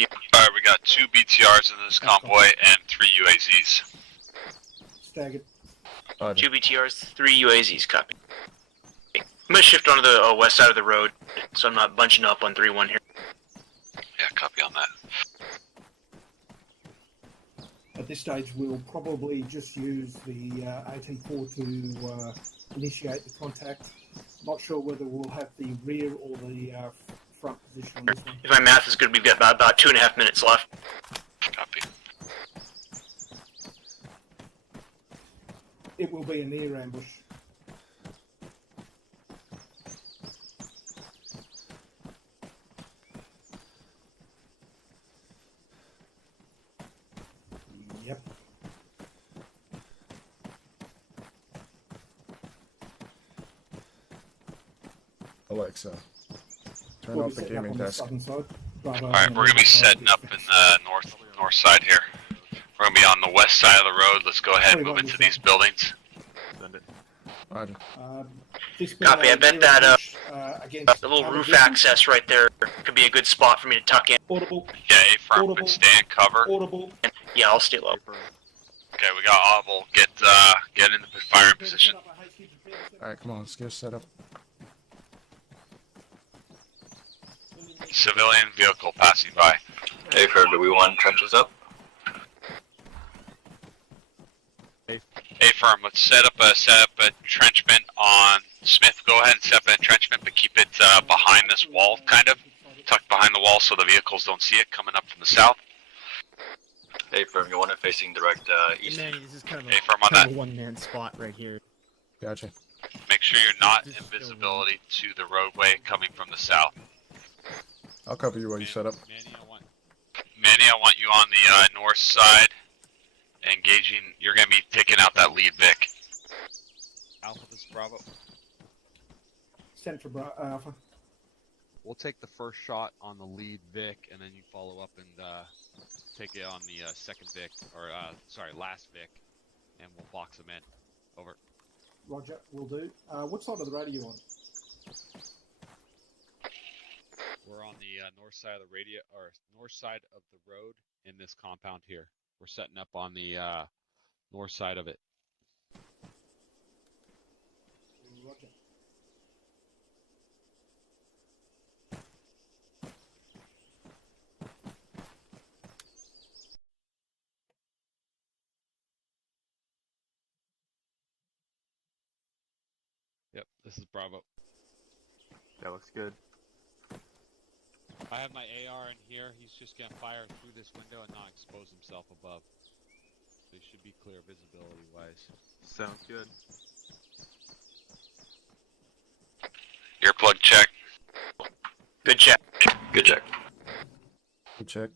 Alright, we got 2 BTRs in this convoy and 3 UAZs. Staggered. 2 BTRs, 3 UAZs, copy. I'm gonna shift onto the west side of the road, so I'm not bunching up on 3-1 here. Yeah, copy on that. At this stage, we'll probably just use the 18-4 to initiate the contact. Not sure whether we'll have the rear or the front position on this one. If my math is good, we've got about 2.5 minutes left. Copy. It will be a near ambush. Yep. Alexa, turn off the gaming desk. Alright, we're gonna be setting up in the north side here. We're gonna be on the west side of the road. Let's go ahead and move into these buildings. Send it. Roger. Copy, I bet that the little roof access right there could be a good spot for me to tuck in. Audible. Yeah, A-firm, stay in cover. Audible. Yeah, I'll stay low. Okay, we got audible. Get in the firing position. Alright, come on, let's get set up. Civilian vehicle passing by. A-firm, do we want trenches up? A-firm, let's set up a entrenchment on Smith. Go ahead and set up an entrenchment, but keep it behind this wall, kind of. Tucked behind the wall so the vehicles don't see it coming up from the south. A-firm, you want it facing direct east? Manny, this is kind of A-firm on that. a one-man spot right here. Gotcha. Make sure you're not in visibility to the roadway coming from the south. I'll cover you while you set up. Manny, I want you on the north side, engaging. You're going to be taking out that lead Vic. Alpha, this is Bravo. Central Alpha. We'll take the first shot on the lead Vic, and then you follow up and take it on the second Vic, or last Vic, and we'll box them in. Over. Roger, will do. What side of the road are you on? We're on the north side of the north side of the road in this compound here. We're setting up on the north side of it. Roger. Yep, this is Bravo. That looks good. I have my AR in here. He's just gonna fire through this window and not expose himself above. They should be clear visibility wise. Sounds good. Earplug check. Good check. Good check. Good check.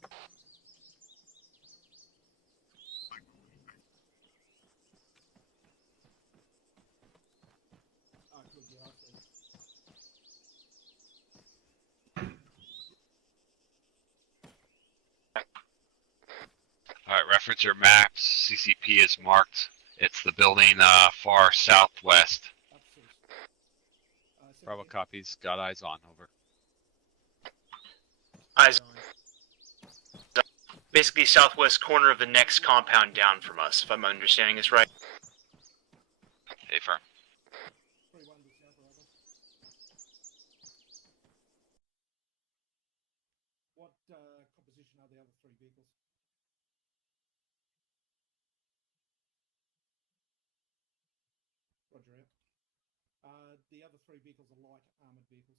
Alright, reference your maps. CCP is marked. It's the building far southwest. Bravo copies. Got eyes on. Over. Eyes. Basically southwest corner of the next compound down from us, if I'm understanding this right. A-firm. What composition are the other 3 vehicles? Roger out. The other 3 vehicles are light armored vehicles.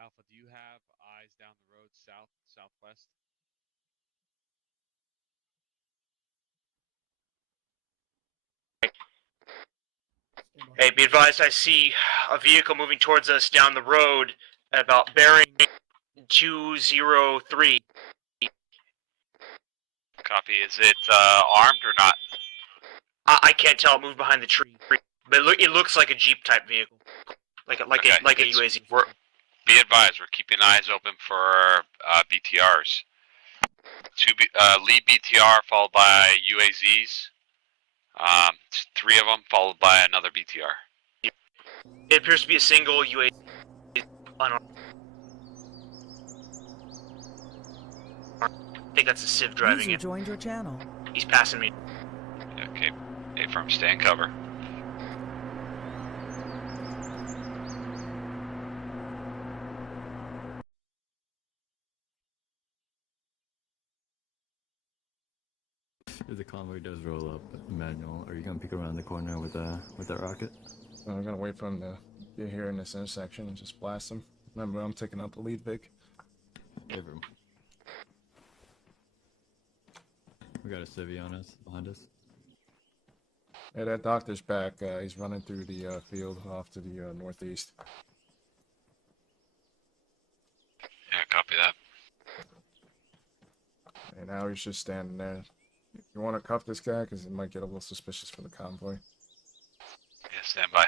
Alpha, do you have eyes down the road southwest? Hey, be advised, I see a vehicle moving towards us down the road at about bearing 203. Copy. Is it armed or not? I can't tell. It moved behind the tree, but it looks like a Jeep type vehicle, like a UAZ. Be advised, we're keeping eyes open for BTRs. Lead BTR followed by UAZs. 3 of them followed by another BTR. It appears to be a single UAZ. I think that's a Civ driving User it. joined your channel. He's passing me. Okay, A-firm, stay in cover. If the convoy does roll up, Emanuel, are you gonna peek around the corner with that rocket? I'm gonna wait for him to get here in this intersection and just blast him. Remember, I'm taking out the lead Vic. Every. We got a civvy on us, behind us. Yeah, that doctor's back. He's running through the field off to the northeast. Yeah, copy that. And now he's just standing there. You want to cuff this guy because he might get a little suspicious for the convoy. Yeah, stand by.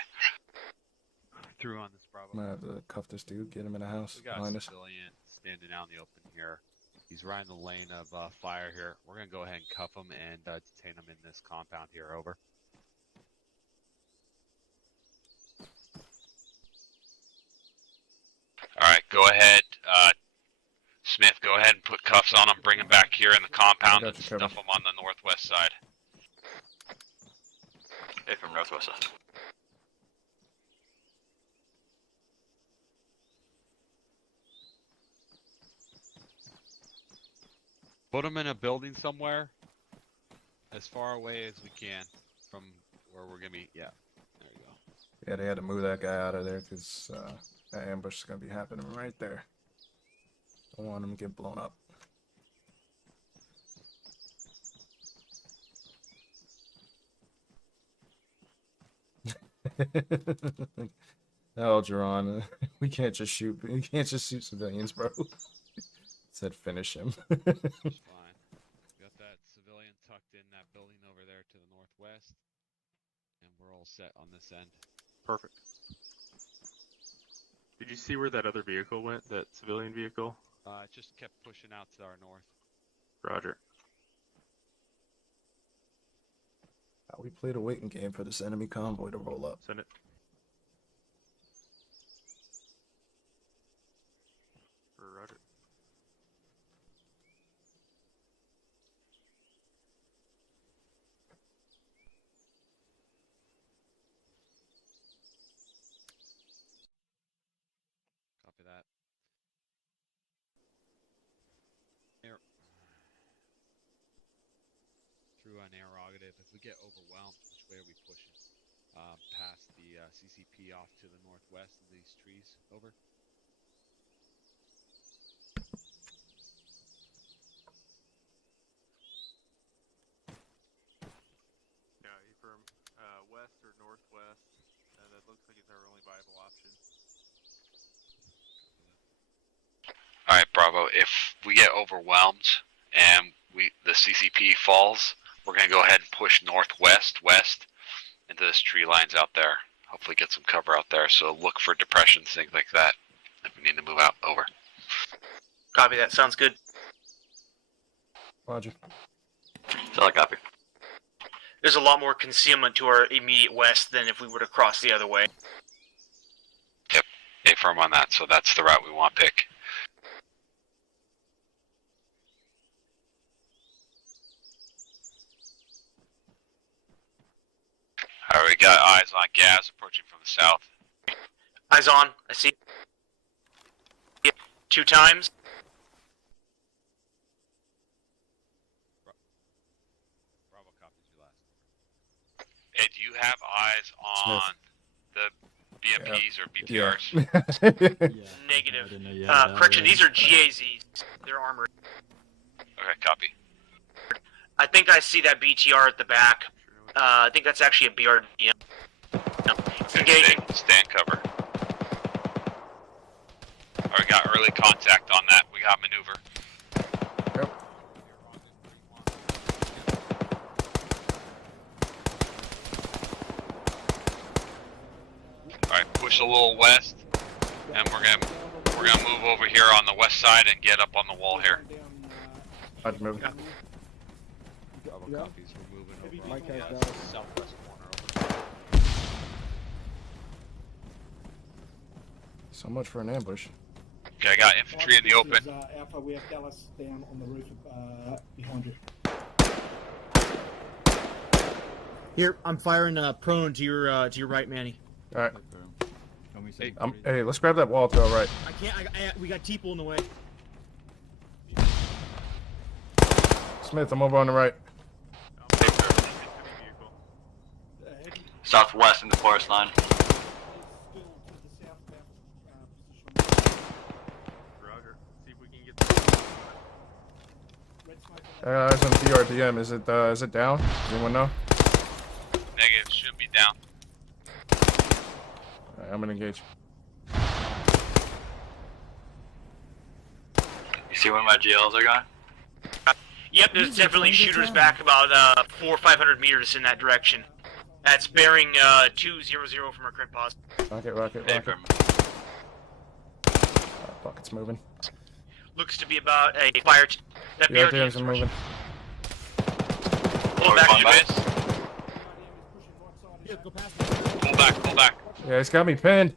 Through on this Bravo. I'm gonna have to cuff this dude, get him in the house We got behind a us. civilian standing out in the open here. He's right in the lane of fire here. We're gonna go ahead and cuff him and detain him in this compound here. Over. All right, go ahead. Smith, go ahead and put cuffs on him. Bring him back here in the compound and stuff him on the northwest side. Hey, from northwest side. Put him in a building somewhere, as far away as we can from where we're gonna be. Yeah, there you go. Yeah, they had to move that guy out of there because that ambush is gonna be happening right there. Don't want him to get blown up. Algeron, we can't just shoot civilians, bro. Said finish him. Fine. Got that civilian tucked in that building over there to the northwest, and we're all set on this end. Perfect. Did you see where that other vehicle went? That civilian vehicle? It just kept pushing out to our north. Roger. We played a waiting game for this enemy convoy to roll up. Send it. Roger. Copy that. Air. Through an interrogative, if we get overwhelmed, which way are we pushing? Past the CCP off to the northwest of these trees. Over. Yeah, affirm. West or northwest. That looks like it's our only viable option. All right, Bravo. If we get overwhelmed and the CCP falls, we're gonna go ahead and push west into this tree lines out there. Hopefully, get some cover out there. So look for depressions, things like that. If we need to move out, over. Copy that. Sounds good. Roger. Solid copy. There's a lot more concealment to our immediate west than if we were to cross the other way. Yep, A-firm on that. So that's the route we want to pick. Alright, we got eyes on gas approaching from the south. Eyes on. I see. 2 times. Bravo copies you last. Hey, do you have eyes on the BMPs or BTRs? Negative. Correction, these are GAZs. They're armored. Okay, copy. I think I see that BTR at the back. I think that's actually a BRDM. No, it's engaging. Stand cover. Alright, got early contact on that. We got maneuver. Yep. Alright, push a little west, and we're gonna move over here on the west side and get up on the wall here. I'd move. Bravo Yeah. copies. We're moving over Mike on the has that. southwest corner. Over. So much for an ambush. Okay, I got infantry in the open. This is, Alpha, we have Dallas down on the roof behind you. Here, I'm firing prone to your right, Manny. All right. Hey, Hey, let's grab that wall to our right. I can't. We got T-Pool in the way. Smith, I'm over on the right. Southwest in the forest line. Roger. See if we can get Eyes on PRDM. Is it down? Does anyone know? Negative, should be down. All right, I'm gonna engage. You see where my GLs are going? Yep, there's definitely shooters back about 400 or 500 meters in that direction. That's bearing 200 from our current post. Rocket. Hey, Furman. Fuck, it's moving. Looks to be about a fire. That PRDMs are moving. Pull back, Going back. Here, go past me. Pull back. Yeah, it's got me pinned.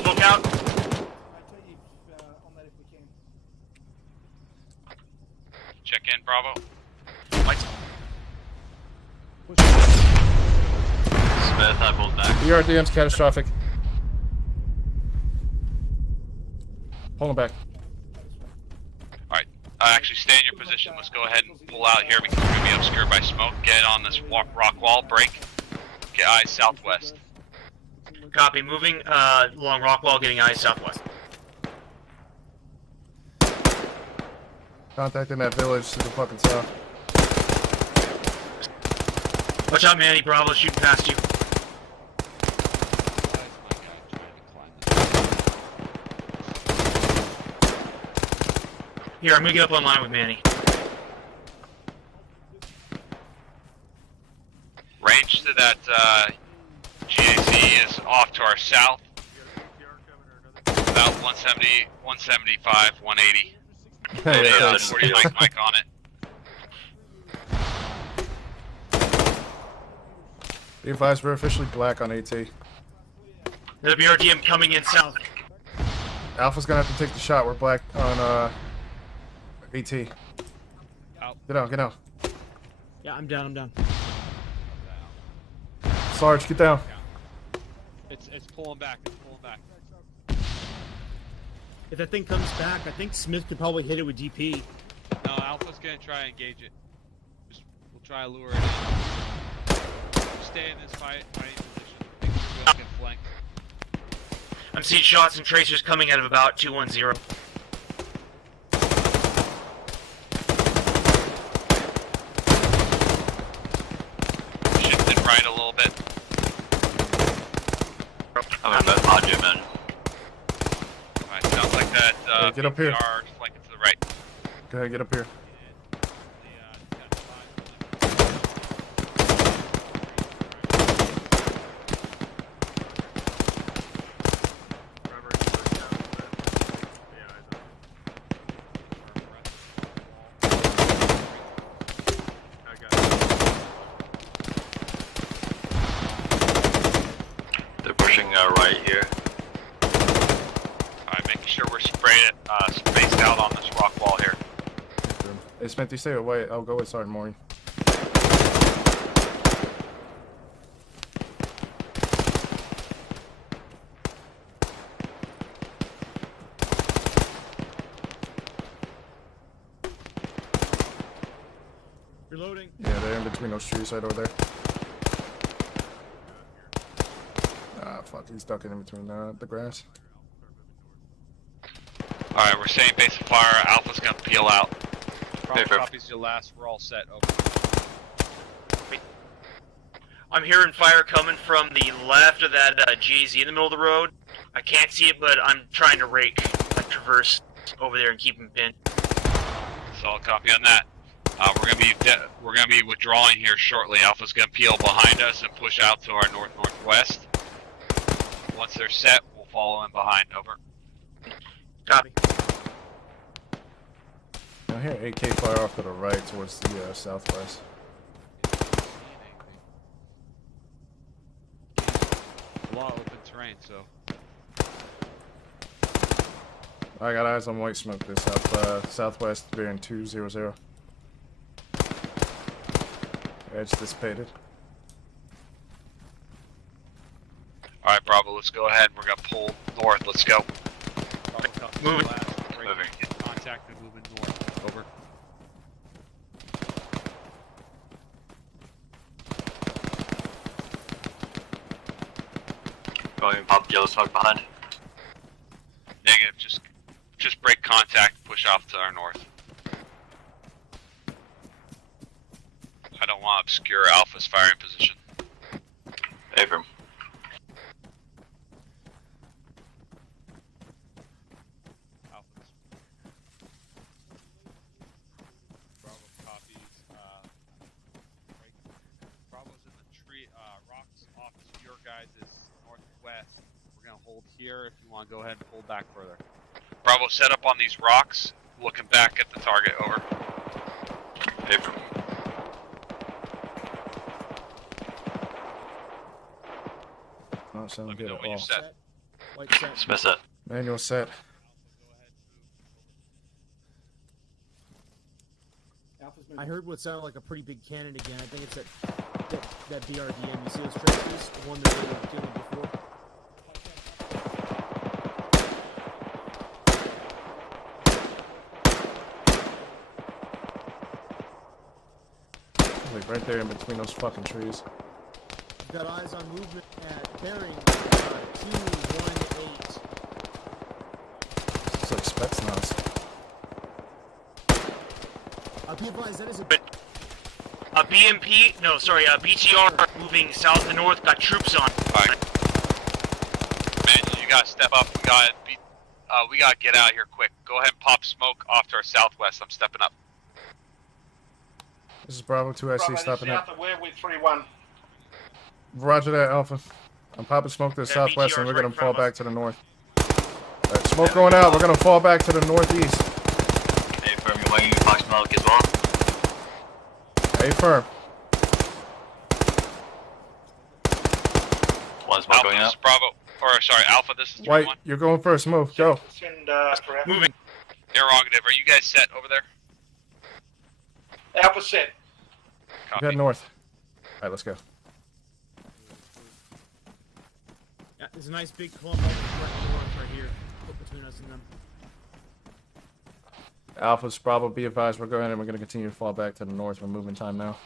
Smoke out. I tell you on that if we can. Check in, Bravo. Smith, I pulled back. PRDM's catastrophic. Pull him back. Actually, stay in your position. Let's go ahead and pull out here because we're going to be obscured by smoke. Get on this rock wall, break. Get eyes southwest. Copy. Moving along rock wall, getting eyes southwest. Contacting that village to the fucking south. Watch out, Manny. Bravo shooting past you. Here, I'm gonna get up online with Manny. Range to that GAC is off to our south. About 170, 175, 180. Hey, With, thanks. 40 mic on it. Be advised, we're officially black on AT. The BRDM coming in south. Alpha's gonna have to take the shot. We're black on AT. Out. Get out. Yeah, I'm down. Sarge, get down. It's pulling back. If that thing comes back, I think Smith could probably hit it with DP. No, Alpha's gonna try and engage it. We'll try to lure it in. Stay in this fighting position. Make sure we don't get flanked. I'm seeing shots and tracers coming out of about 210. Shifted right a little bit. I'm gonna mod you, man. Alright, sounds like that Hey, get up here. BTR flanking to the right. Go ahead, get up here. They're pushing right here. Alright, making sure we're spaced out on this rock wall here. Hey, Smith, you stay away. I'll go with Sergeant Maury. Reloading. Yeah, they're in between those trees right over there. Ah, fuck, he's stuck in between the grass. Alright, we're staying base of fire. Alpha's gonna peel out. Bravo Paper. copies your last. We're all set. Over. I'm hearing fire coming from the left of that GZ in the middle of the road. I can't see it, but I'm trying to rake a traverse over there and keep him pinned. Solid copy on that. We're gonna be withdrawing here shortly. Alpha's gonna peel behind us and push out to our northwest. Once they're set, we'll follow in behind. Over. Copy. I hear AK fire off to the right towards the southwest. A lot of open terrain, so. I got eyes on white smoke. This southwest bearing 200. Edge dissipated. Alright, Bravo, let's go ahead. We're gonna pull north. Let's go. Moving. Moving. Contact and moving north. Over. Going pop yellow smoke behind. Negative. Just break contact. Push off to our north. I don't want to obscure Alpha's firing position. Affirm. Alpha's. Bravo copies. Right. Bravo's in the tree. Rocks off to your guys' northwest. We're gonna hold here. If you want to go ahead and pull back further. Bravo, set up on these rocks. Looking back at the target. Over. Affirm. Not sounding Let me good know at when you're all. set. White set. Smith set. Manual set. Alpha's I moving. heard what sounded like a pretty big cannon again. I think it's that BRDM. You see those trenches? The one that they were dealing before. Like right there in between those fucking trees. We've got eyes on movement at bearing 218. It's like Spetsnaz. Be advised, that is a A BMP, no, sorry, a BTR moving south and north, got troops on. Alright. Man, you gotta step up. We gotta get out of here quick. Go ahead and pop smoke off to our southwest. I'm stepping up. This is Bravo 2SC stopping up. South of where with 3-1. Roger that, Alpha. I'm popping smoke to the Yeah, southwest and BTR's we're gonna right in fall front of back to the north. Alright, smoke going out. We're gonna fall back to the northeast. Affirm, you're winging Fox smoke as well. Hey, firm. One smoke Alpha, going this out. is Bravo. Or, sorry, Alpha, this is 3-1. White, you're going first. Move. Go. Send for Alpha. Moving. Interrogative. Are you guys set over there? Alpha set. Copy. Head north. Alright, let's go. yeah, there's a nice big clump of north right here. Put between us and them. Alpha's Bravo, be advised, we're going and we're gonna continue to fall back to the north. We're moving time now.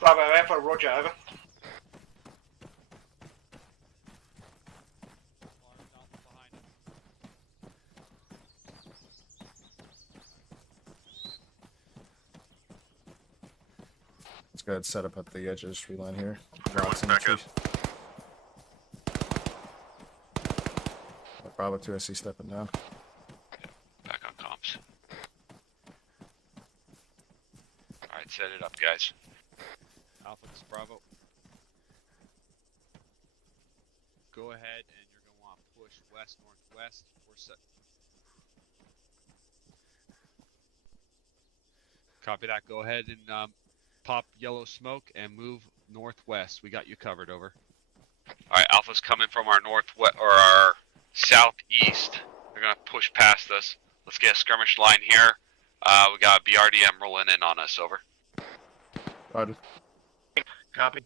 Bravo Alpha, roger, over. Let's go ahead and set up at the edge of this tree line here. Everyone's In the back up. trees. Bravo 2SC stepping down. Back on comms. Alright, set it up, guys. Alpha, this is Bravo. Go ahead and you're gonna want to push west northwest. We're set. Copy that. Go ahead and pop yellow smoke and move northwest. We got you covered. Over. Alright, Alpha's coming from our northwest or our southeast. They're gonna push past us. Let's get a skirmish line here. We got a BRDM rolling in on us. Over. Roger. Copy.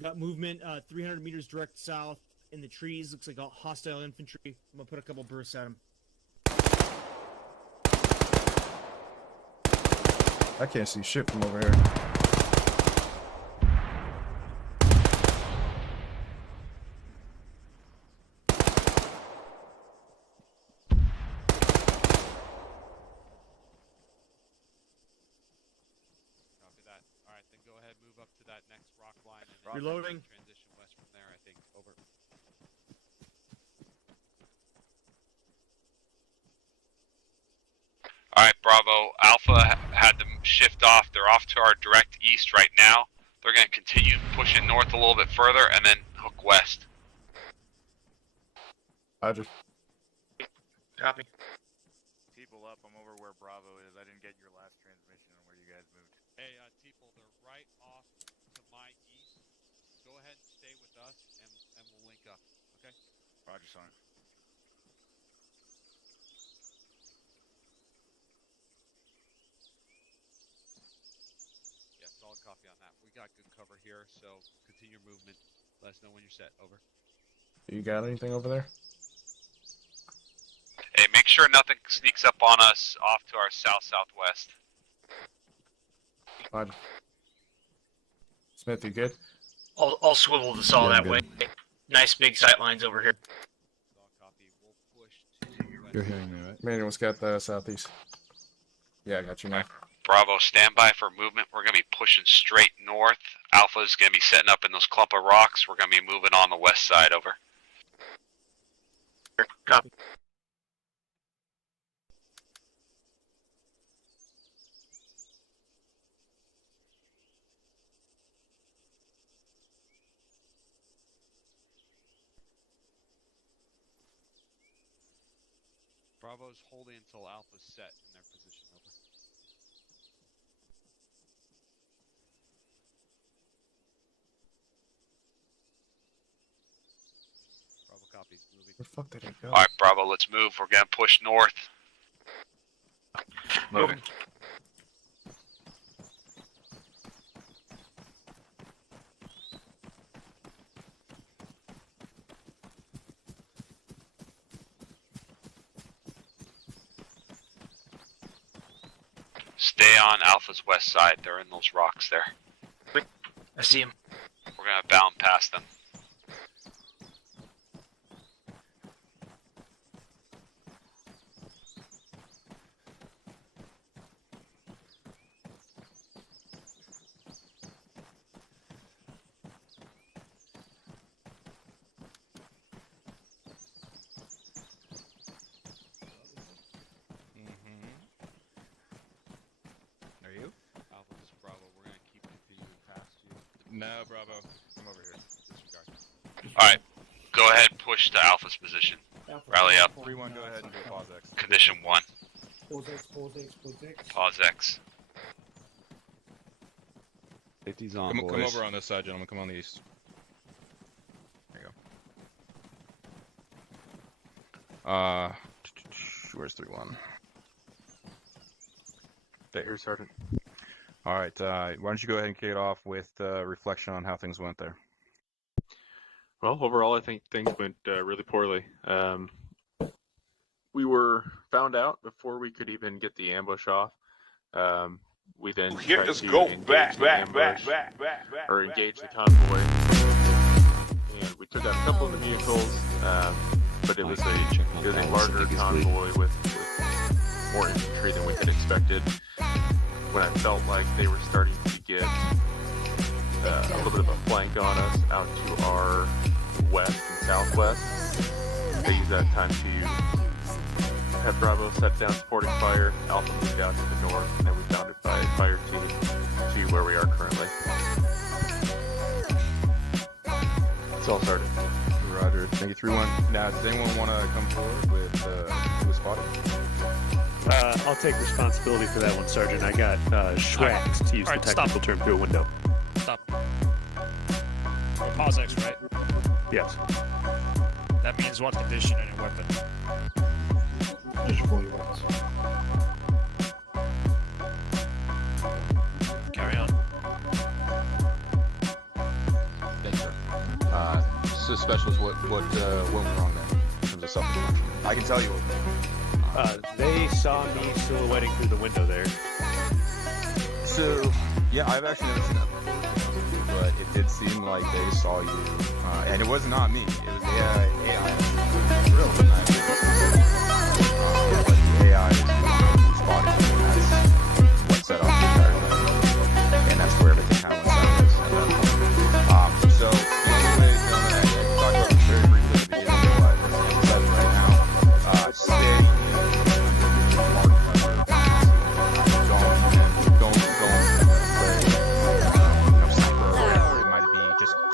Got movement 300 meters direct south in the trees. Looks like a hostile infantry. I'm gonna put a couple bursts at him. I can't see shit from over here. Copy that. All right, then go ahead, move up to that next rock line. And then Reloading. Transition west from there. I think. Over. Alright, Bravo. Alpha had them shift off. They're off to our direct east right now. They're going to continue pushing north a little bit further and then hook west. Roger. Copy. people up. I'm over where Bravo is. I didn't get your last transmission on where you guys moved. Hey, Teeple, they're right off to my east. Go ahead and stay with us, and we'll link up. Okay? Roger, son. Yeah, solid copy on that. We got good cover here, so continue your movement. Let us know when you're set. Over. You got anything over there? Hey, make sure nothing sneaks up on us off to our south-southwest. Fine. Smith, you good? I'll swivel the saw Yeah, that I'm way. good. Nice big sight lines over here. Solid copy. We'll push to the west. You're hearing me, right? Manuel's got the southeast. Yeah, I got you now. Bravo, stand by for movement. We're going to be pushing straight north. Alpha's going to be setting up in those clump of rocks. We're going to be moving on the west side. Over. Copy. Bravo's holding until Alpha's set in their position. Over. Bravo copy. Moving. Where the fuck did it go? All right, Bravo, let's move. We're going to push north. Moving. Stay on Alpha's west side. They're in those rocks there. I see him. We're going to bound past them. Are you? Alpha, this is Bravo. We're going to keep continuing past you. No, Bravo. I'm over here. Disregard. All right, go ahead and push to Alpha's position. Alpha, Rally up. 3-1, go ahead and do a pause X. Condition 1. Pause X, pause X, pause X. Pause X. Safety's on, Come over on this side, gentlemen. Come on the east. There you go. Where's 3-1? There, Sergeant. All right. Why don't you go ahead and kick it off with reflection on how things went there? Well, overall, I think things went really poorly. We were found out before we could even get the ambush off. We then tried to engage the ambush, or engage the convoy, and we took out a couple of the vehicles, but it was a larger convoy with more infantry than we had expected. When I felt like they were starting to get a little bit of a flank on us out to our west and southwest, they used that time to have Bravo set down supporting fire, Alpha moved out to the north, and then we found it by fire team to where we are currently. That's all started. Roger. Thank you, 3-1. Now, does anyone want to come forward with who was spotted? I'll take responsibility for that one, Sergeant. I got schwacked, to use the technical term, through a window. Stop. Pause X, right? Yes. That means one condition and a weapon. Carry on. Thanks, sir. So, Specialist, what went wrong there in terms of self-destruction? I can tell you what. They saw me silhouetting through the window there. So, yeah, I've actually never seen that before, but it did seem like they saw you, and it was not me. It was the AI. Real nice. But the AI is who spotted me, and that's what set off the entire thing. And that's where everything kind of went sideways. So, the only way, gentlemen, I talked about this very briefly at the beginning, but I'm excited right now. Stay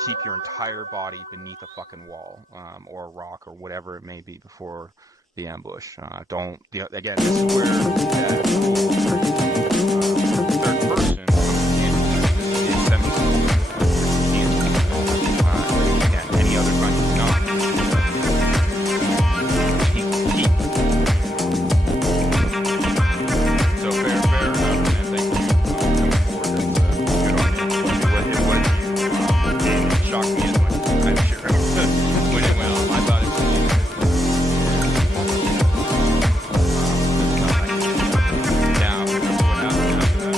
keep your entire body beneath a fucking wall, or a rock, or whatever it may be, before the ambush. Again, this is where that third person is again, any other kind of not. So fair enough, and thank you for coming forward. That's good on you. It shocked me as much as I'm sure when it went on. I thought it was now what happened after that.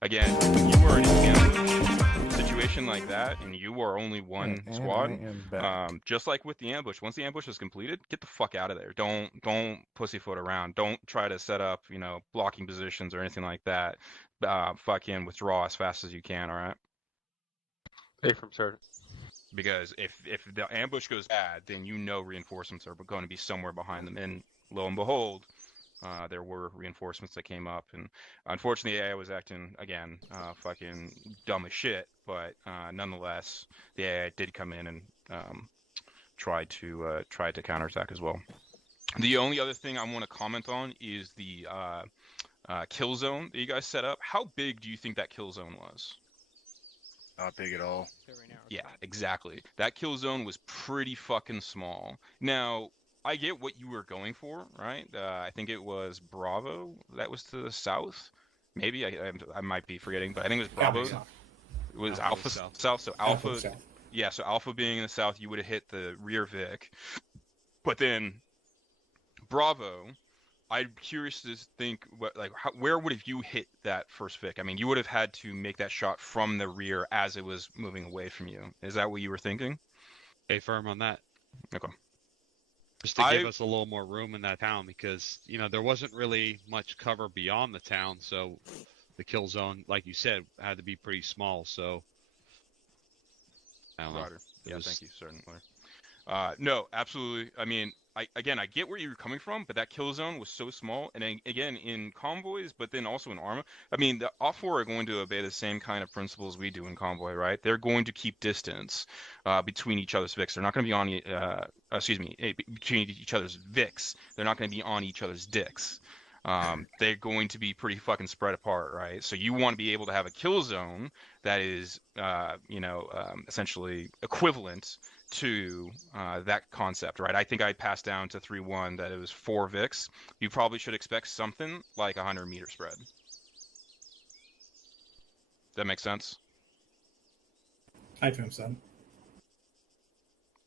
Again, you were in an ambush situation like that, and you were only one squad. Just like with the ambush, once the ambush is completed, get the fuck out of there. Don't pussyfoot around. Don't try to set up, blocking positions or anything like that. Fucking withdraw as fast as you can. All right. Hey, from Sergeant. Because if the ambush goes bad, then reinforcements are going to be somewhere behind them, and lo and behold, there were reinforcements that came up, and unfortunately, AI was acting again, fucking dumb as shit. But nonetheless, the AI did come in and tried to counterattack as well. The only other thing I want to comment on is the kill zone that you guys set up. How big do you think that kill zone was? Not big at all. Yeah, exactly. That kill zone was pretty fucking small. Now, I get what you were going for, right? I think it was Bravo that was to the south. Maybe I might be forgetting, but I think it was Bravo. It was Alpha south. So Alpha, yeah. So Alpha being in the south, you would have hit the rear Vic, but then Bravo. I'm curious to think where would have you hit that first Vic? I mean, you would have had to make that shot from the rear as it was moving away from you. Is that what you were thinking? Stay firm on that. Okay. Just to give us a little more room in that town, because there wasn't really much cover beyond the town, so the kill zone, like you said, had to be pretty small. So I don't know. Yeah, thank you, certainly. No, absolutely. I mean, I get where you're coming from, but that kill zone was so small, and again, in convoys, but then also in Arma. I mean, the OFF4 are going to obey the same kind of principles we do in convoy, right? They're going to keep distance between each other's Vics. They're not going to be on, between each other's Vics. They're not going to be on each other's dicks. They're going to be pretty fucking spread apart, right? So you want to be able to have a kill zone that is, essentially equivalent to that concept, right? I think I passed down to 3-1 that it was 4 Vics. You probably should expect something like 100-meter spread. That makes sense? I think so.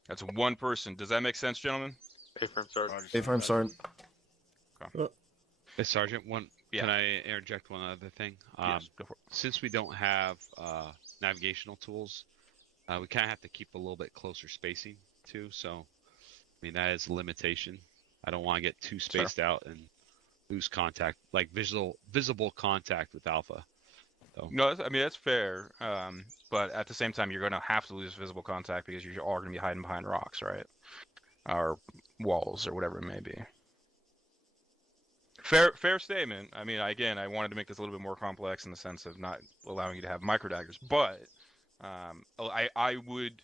That's one person. Does that make sense, gentlemen? Affirm, Sergeant. Affirm, Sergeant. Okay. Hey, Sergeant, can I interject one other thing? Yes, go for it. Since we don't have navigational tools, we kind of have to keep a little bit closer spacing too. So, I mean, that is a limitation. I don't want to get too spaced out and lose contact, like visible contact with Alpha. So. No, I mean that's fair. But at the same time, you're going to have to lose visible contact because you are going to be hiding behind rocks, right? Or walls or whatever it may be. Fair statement. I mean, again, I wanted to make this a little bit more complex in the sense of not allowing you to have micro daggers, but I would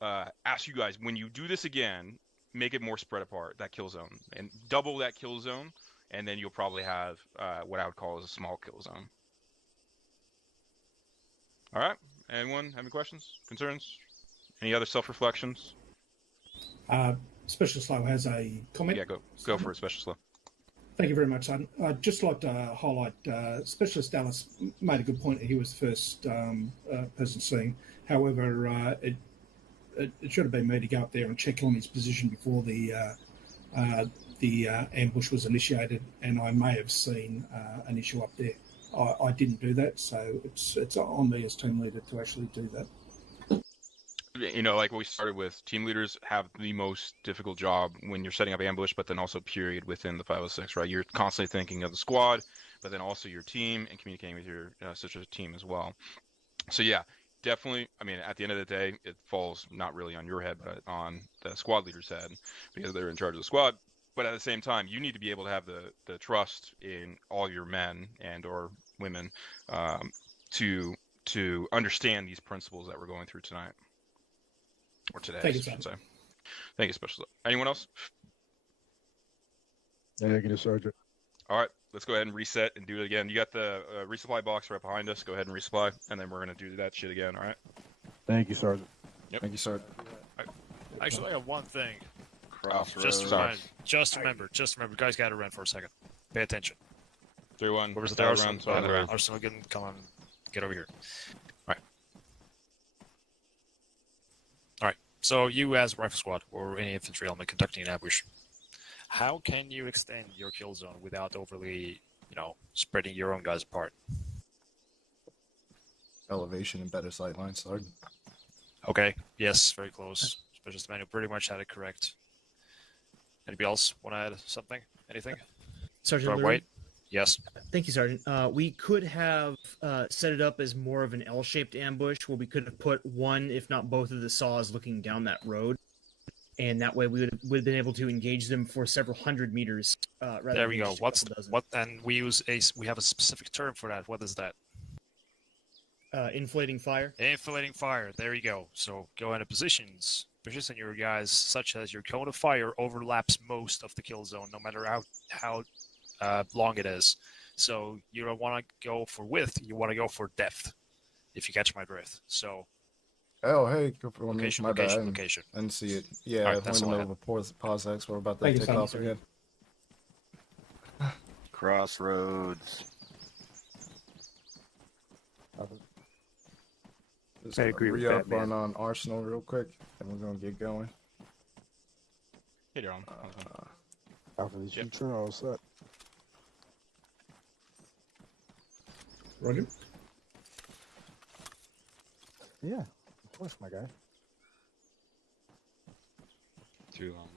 ask you guys, when you do this again, make it more spread apart, that kill zone, and double that kill zone, and then you'll probably have what I would call as a small kill zone. All right. Anyone have any questions, concerns, any other self-reflections? Special Slow has a comment. Yeah, go for it, Special Slow. Thank you very much, son. I'd just like to highlight Specialist Dallas made a good point. He was the first person seen. However, it should have been me to go up there and check on his position before the ambush was initiated, and I may have seen an issue up there. I didn't do that, so it's on me as team leader to actually do that. You know, like we started with, team leaders have the most difficult job when you're setting up ambush, but then also period within the 506, right? You're constantly thinking of the squad, but then also your team and communicating with your sister team as well. So yeah, definitely. I mean, at the end of the day, it falls not really on your head, but on the squad leader's head because they're in charge of the squad. But at the same time, you need to be able to have the trust in all your men and or women to understand these principles that we're going through tonight. Or today, Thank I you, should sir. say. Thank you, Special. Anyone else? Negative, Sergeant. All right, let's go ahead and reset and do it again. You got the resupply box right behind us. Go ahead and resupply, and then we're going to do that shit again, all right? Thank you, Sergeant. Yep. Thank you, Sergeant. Actually, I have one thing. Crossroads. Just remember, you guys got to run for a second. Pay attention. 3-1. Where's the Arsenal? Come on, get over here. All right. So you, as rifle squad or any infantry element conducting an ambush, how can you extend your kill zone without overly, spreading your own guys apart? Elevation and better sight lines, Sergeant. Okay. Yes, very close. Specialist Emanuel pretty much had it correct. Anybody else want to add something? Anything? Sergeant Leary? White? Yes. Thank you, Sergeant. We could have set it up as more of an L-shaped ambush where we could have put one, if not both, of the saws looking down that road. And that way we would have been able to engage them for several hundred meters. Rather There we than go. just a couple dozen. And we have a specific term for that. What is that? Inflating fire. Inflating fire. There you go. So go into positions. Position your guys such as your cone of fire overlaps most of the kill zone, no matter how long it is. So you don't want to go for width. You want to go for depth. If you catch my drift. So. Oh, hey, good for Location. my bad. I didn't see it. Yeah, All right, that's we're in the all middle of a pause X. We're about to take off again. Crossroads. Just I agree with re-up that, man. on Arsenal real quick, and we're gonna get going. Hey, John. After the future, all set. Roger. Yeah, of course, my guy.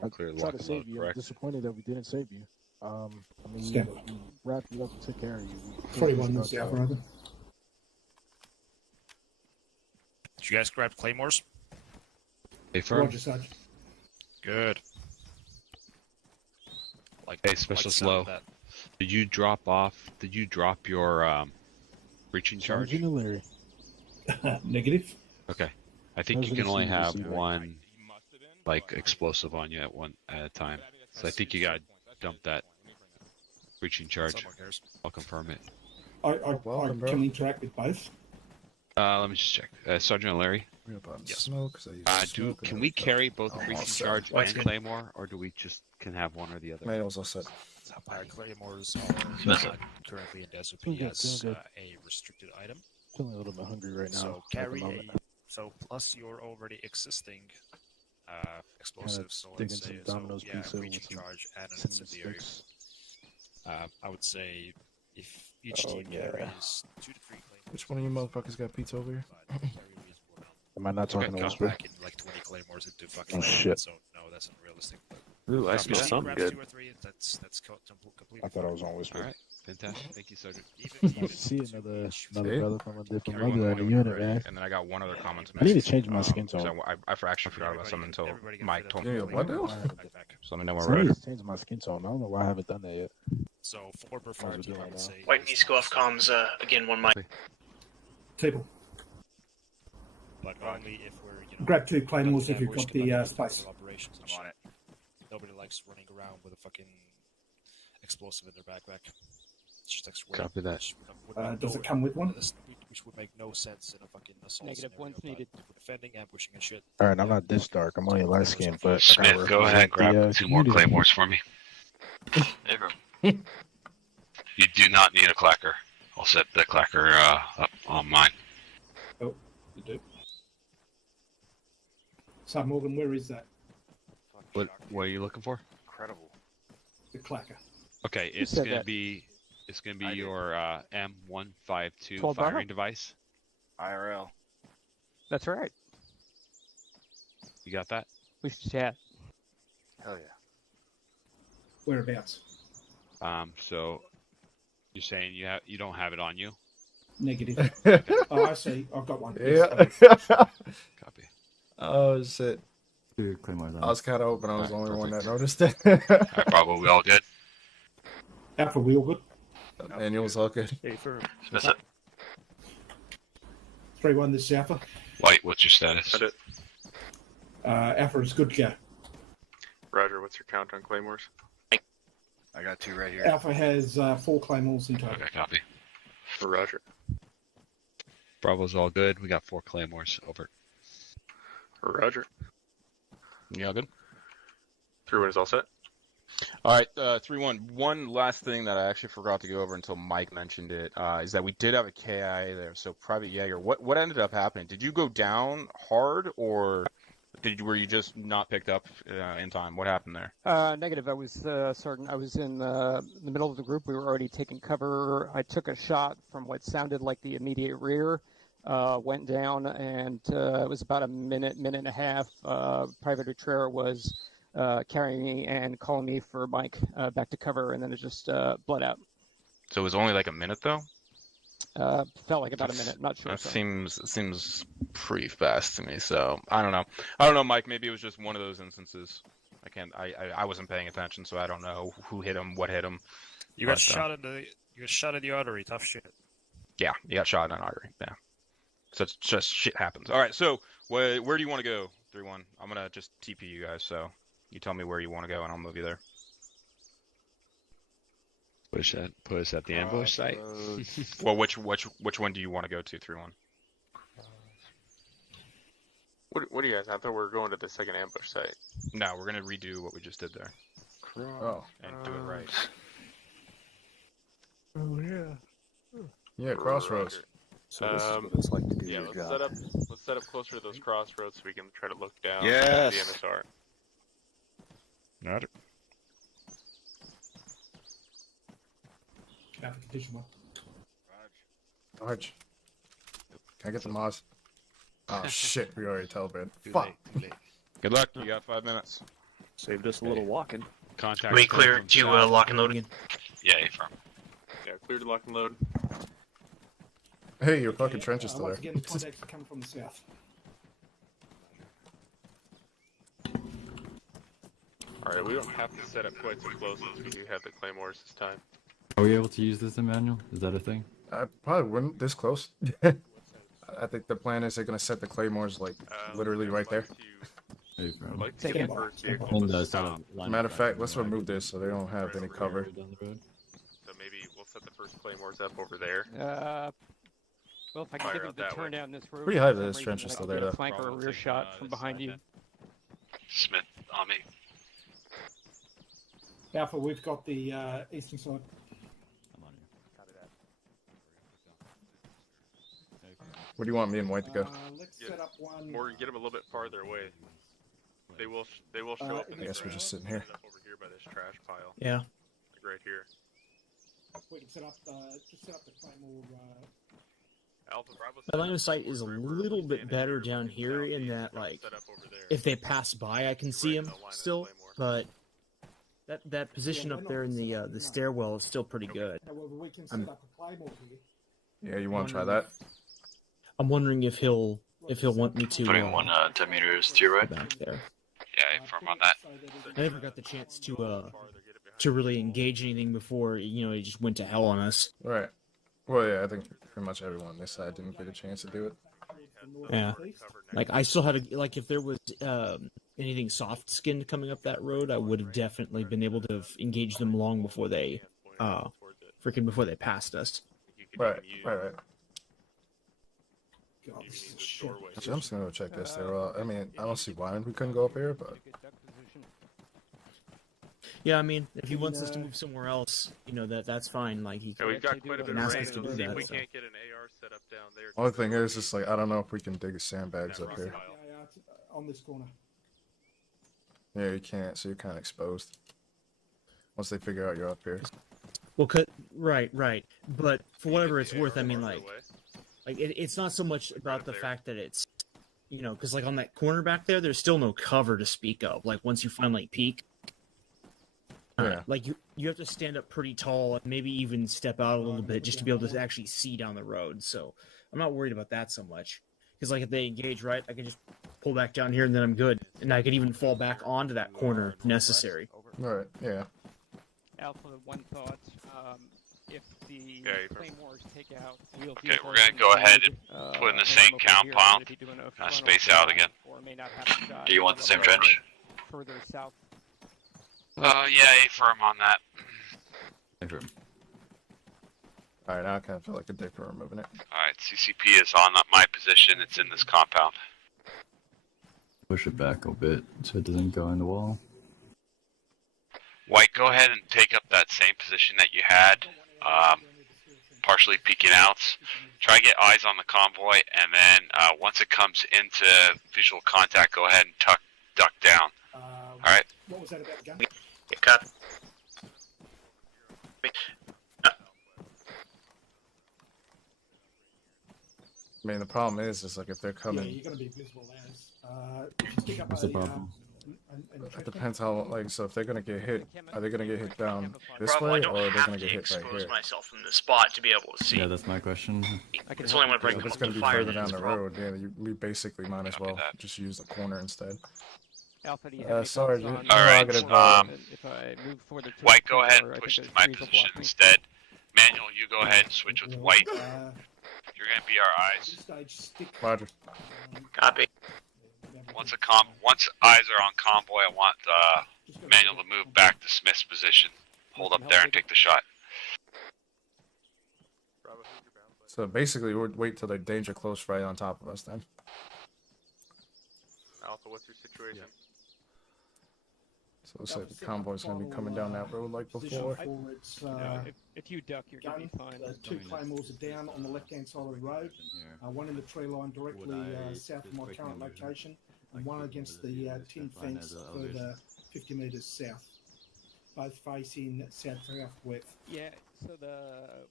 We'll clear I the tried lock to save and you. load, I'm correct? disappointed that we didn't save you. I mean, Stand we wrapped you up and took care of you. 41 is the operator. Did you guys grab claymores? Hey, firm. Roger, Sergeant. Good. Hey, Special Slow. Did you drop your breaching charge? Sergeant Leary. Negative. Okay. I think you can only have one, explosive on you at a time. So I think you gotta dump that breaching charge. I'll confirm it. I can interact with both. Let me just check. Sergeant Larry? Yes. Can we carry both breaching charge and claymore, or do we just can have one or the other? Manual's all set. Claymores are not currently in SOP as a restricted item. Feeling a little bit hungry right now. So carry plus your already existing explosives. So let's say Domino's pizza breaching with charge and an cinnamon incendiary. sticks. I would say if each team carries 2 to 3 claymores. Which one of you motherfuckers got pizza over here? Am I not talking to Whisper? Back in 20 claymores into fucking Oh shit! So no, that's unrealistic. Ooh, I smell something good. 2 or 3, that's completely. I thought I was on Whisper. Alright, fantastic. Thank you, Sergeant. I see another brother from a different mother in the unit, man. And then I got one other comment to I need make. to change my skin tone. I actually forgot about something until Mike told me. Yeah, what else? So let me know when I we're need ready. to change my skin tone. I don't know why I haven't done that yet. So 4 per fire team, I would say. White needs to go off comms again. One mic. Table. But only if we're, Grab 2 claymores if you've got the space. Operations and I'm on it. Nobody likes running around with a fucking explosive in their backpack. It's just like Copy that. Does it come with one? Which would make no sense in a fucking assault Negative scenario, points but needed. if we're defending, ambushing, and shit. All right, I'm not this dark. I'm only light skinned, but Smith, go ahead and grab 2 more claymores for me. Hey, firm. You do not need a clacker. I'll set the clacker up on mine. Oh, you do. So Morgan, where is that? What are you looking for? Incredible. The clacker. Okay, it's said gonna that? be your M152 12 firing bottom? device. IRL. That's right. You got that? We should chat. Hell yeah. Whereabouts? So you're saying you don't have it on you? Negative. Oh, I see. I've got one. Yeah. Copy. Oh shit. Dude, claymores I was kind of hoping I was the only one that noticed Alright, it. Bravo, we all good? Alpha, we all good? Manual's all good. Hey, for That's it. 3-1, this is Alpha. White, what's your status? Alpha is good to go. Roger, what's your count on claymores? I got 2 right here. Alpha has 4 claymores in total. Okay, copy. Roger. Bravo's all good. We got 4 claymores. Over. Roger. You all good? 3-1 is all set. All right, 3-1. One last thing that I actually forgot to go over until Mike mentioned it is that we did have a KIA there. So Private Jaeger, what ended up happening? Did you go down hard, or were you just not picked up in time? What happened there? Negative. I was certain. I was in the middle of the group. We were already taking cover. I took a shot from what sounded like the immediate rear. Went down, and it was about a minute and a half. Private Utrera was carrying me and calling me for Mike back to cover, and then it just bled out. So it was only like a minute, though? Felt like about a minute. Not sure. That seems pretty fast to me. So I don't know, Mike. Maybe it was just one of those instances. I wasn't paying attention, so I don't know who hit him, what him. You got shot in the artery. Tough shit. Yeah, you got shot in an artery. Yeah. So it's just shit happens. All right. So where do you want to go? 3-1. I'm gonna just TP you guys. So you tell me where you want to go, and I'll move you there. Put us at the ambush site. Well, which one do you want to go to? 3-1. What do you guys? I thought we were going to the second ambush site. No, we're gonna redo what we just did there. And do it right. Oh yeah. Yeah, crossroads. So this is what it's like to do Yeah, your let's job. set up closer to those crossroads so we can try to look down Yes. the MSR. Got it. Alpha condition 1. Arch. Can I get the Moz? Oh shit, we already teleported. Too Fuck. late. Good luck. You got 5 minutes. Saved us a little walking. Contact. We clear to lock and load again. Yeah, affirm. Yeah, clear to lock and load. Hey, your fucking trench is still Once there. again, the contacts are coming from the south. Alright, we don't have to set up quite so close since we do have the claymores this time. Are we able to use this, Emanuel? Is that a thing? I probably wouldn't this close. I think the plan is they're gonna set the claymores like literally right there. Hey, bro. I'd like to get the first vehicle And to sort stop. of line Matter up of fact, back let's there, remove this so they don't have any cover. down the road. So maybe we'll set the first claymores up over there. Well, if I can Fire get them out to that turn way. down this road. Pretty high for that some this trench reason, is I still can there, get a though. flank or a rear shot from behind you. Smith on me. Alpha, we've got the eastern side. I'm on here. Where do you want me and White to go? Let's set up one. Morgan, get them a little bit farther away. They will show up in the I guess we're ground. just sitting here. Up over here by this trash pile. Yeah. Like right here. We can set up the claymore. Alpha Bravo. My line of sight is a little bit better down here in that, like, if they pass by, I can see them still, but that position up there in the stairwell is still pretty good. However, we can set up a claymore here. Yeah, you want to try that? I'm wondering if he'll want me to Putting one 10 meters to your right. back there. Yeah, affirm on that. I never got the chance to really engage anything before, it just went to hell on us. Right. Well, yeah, I think pretty much everyone on this side didn't get a chance to do it. Yeah. Like, I still had like, if there was anything soft-skinned coming up that road, I would have definitely been able to have engaged them long before they before they passed us. Right. God, this is shit. Actually, I'm just gonna go check this. I mean, I don't see why we couldn't go up here, but Yeah, I mean, if he wants us to move somewhere else, that's fine. Like, he Yeah, we've got quite a bit of ask range. us to do Let's see if that. we So. can't get an AR set up down there. only thing is, just like I don't know if we can dig sandbags up here. Yeah, it's on this corner. Yeah, you can't, so you're kind of exposed. Once they figure out you're up here. Well, right. But for whatever it's worth, I mean, like it's not so much about the fact that it's, because like on that corner back there, there's still no cover to speak of. Like once you finally peek, like you have to stand up pretty tall and maybe even step out a little bit just to be able to actually see down the road. So I'm not worried about that so much. Because like if they engage right, I can just pull back down here and then I'm good. And I could even fall back onto that corner if necessary. Right. Yeah. Alpha, one thought. if the Yeah, claymores take out, we'll Okay, we're gonna go ahead and put in the same compound. Space out again. Or may not have a shot. Do you want the same trench? Further south. Yeah, A firm on that. Affirm. Alright, now I kind of feel like a dick for removing it. Alright, CCP is on my position. It's in this compound. Push it back a bit so it doesn't go in the wall. White, go ahead and take up that same position that you had. Partially peeking out. Try to get eyes on the convoy, and then once it comes into visual contact, go ahead and duck down. Alright? What was that about the gun? Get cut. I mean, the problem is like if they're coming. Yeah, you're going to be visible as. If you pick up What's the problem? It depends how, like, so if they're gonna get hit, are they gonna get hit down this Bravo, way, I don't or are they have gonna to get hit right expose here? myself from the spot to be able to see. Yeah, that's my question. It's only whenever I If come it's up gonna to be fire further that down it's the a problem. road, yeah, we basically might as well just use the corner instead. Alpha, do you have any Sergeant, thoughts on- Alright, if I move forward to White, the go ahead corner, and I push think to those my trees will position block me. instead. Manuel, you go ahead and switch with White. You're gonna be our eyes. Roger. Copy. Once eyes are on convoy, I want Manuel to move back to Smith's position. Hold up there and take the shot. So basically, we'll wait till they're danger close right on top of us then. Alpha, what's your situation? So it looks like the convoy's gonna be coming down that road like before. If you duck, you're going to be fine. The two claymores are down on the left-hand side of the road. One in the tree line directly south of my current location, and one against the tin fence further 50 metres south. Both facing south-southwest. Yeah, so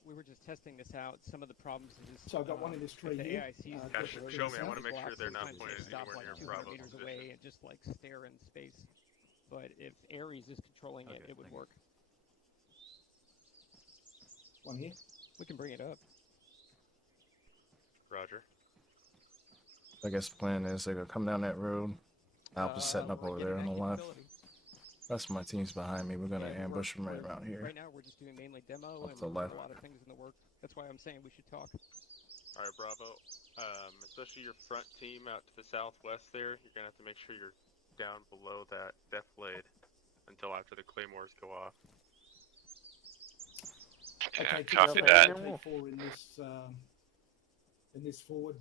we were just testing this out. Some of the problems is So I've got one in this tree the here. AICs Show me, I want to make sure they're not sometimes pointed they stop anywhere like near 200 Bravo meters position. away and just like stare in space. But if Ares is controlling it, it would work. One here. We can bring it up. Roger. I guess the plan is they're gonna come down that road. Alpha's setting up over there on the left. Rest of my team's behind me. We're gonna ambush them right around here. Right now, we're just doing mainly demo and the left. a lot of things in the work. That's why I'm saying we should talk. All right, Bravo. Especially your front team out to the southwest there, you're gonna have to make sure you're down below that death blade until after the claymores go off. Okay, copy so that. In this forward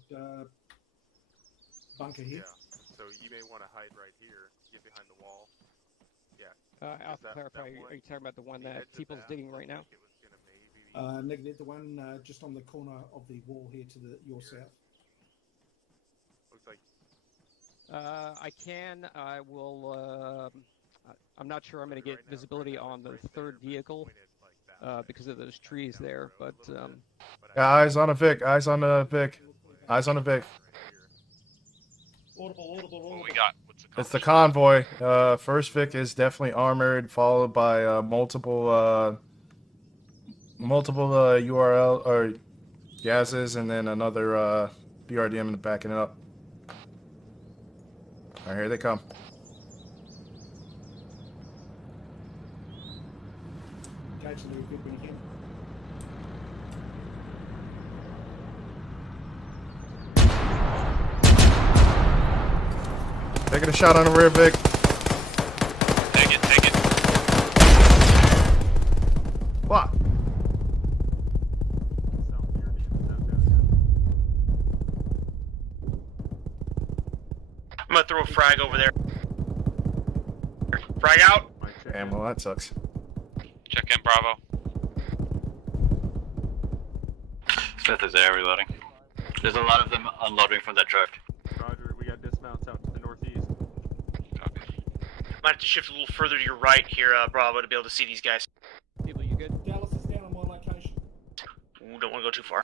bunker here. Yeah. So you may want to hide right here, get behind the wall. Yeah. Alpha, clarify. Are you talking about the one that People's digging right now? Negative, the one just on the corner of the wall here to your south. Looks like. I can. I will. I'm not sure I'm going to get visibility on the third vehicle because of those trees there, but. Yeah, eyes on a Vic. Eyes on the Vic. Eyes on the Vic. Audible. What we got? What's the It's the convoy. First Vic is definitely armored, followed by multiple URL or gases, and then another BRDM backing it up. All right, here they come. Occasionally, good when you can. Taking a shot on the rear, Vic. Take it. What? I'm gonna throw a frag over there. Frag out. Damn, well that sucks. Check in, Bravo. Smith is there reloading. There's a lot of them unloading from that truck. Roger, we got dismounts out to the northeast. Might have to shift a little further to your right here, Bravo, to be able to see these guys. People, you good? Dallas is down on my location. Ooh, don't want to go too far.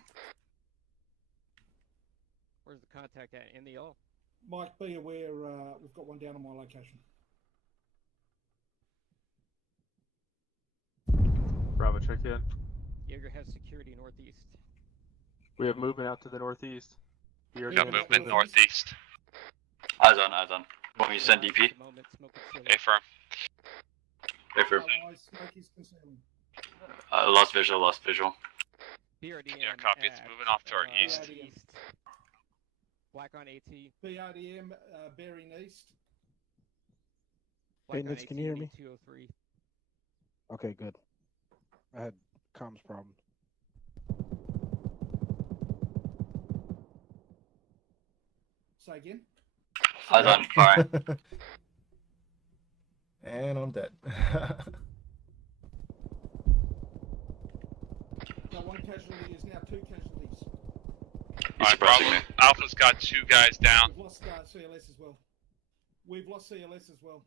Where's the contact at? In the yellow? Mike, be aware, we've got one down on my location. Bravo, check in. Jaeger has security northeast. We have movement out to the northeast. Got movement northeast. Eyes on. Want me to send DP? A firm. A firm. Lost visual, lost visual. BRDM. Yeah, copy. It's moving off to our east. BRDM. Black on AT. BRDM bearing east. Hey, Mitch, can you hear me? 203. Okay, good. I had comms problem. Say again. Eyes on fire. And I'm dead. So one casualty is now 2 casualties. Alright, Bravo. Alpha's got 2 guys down. We've lost CLS as well. We've lost CLS as well.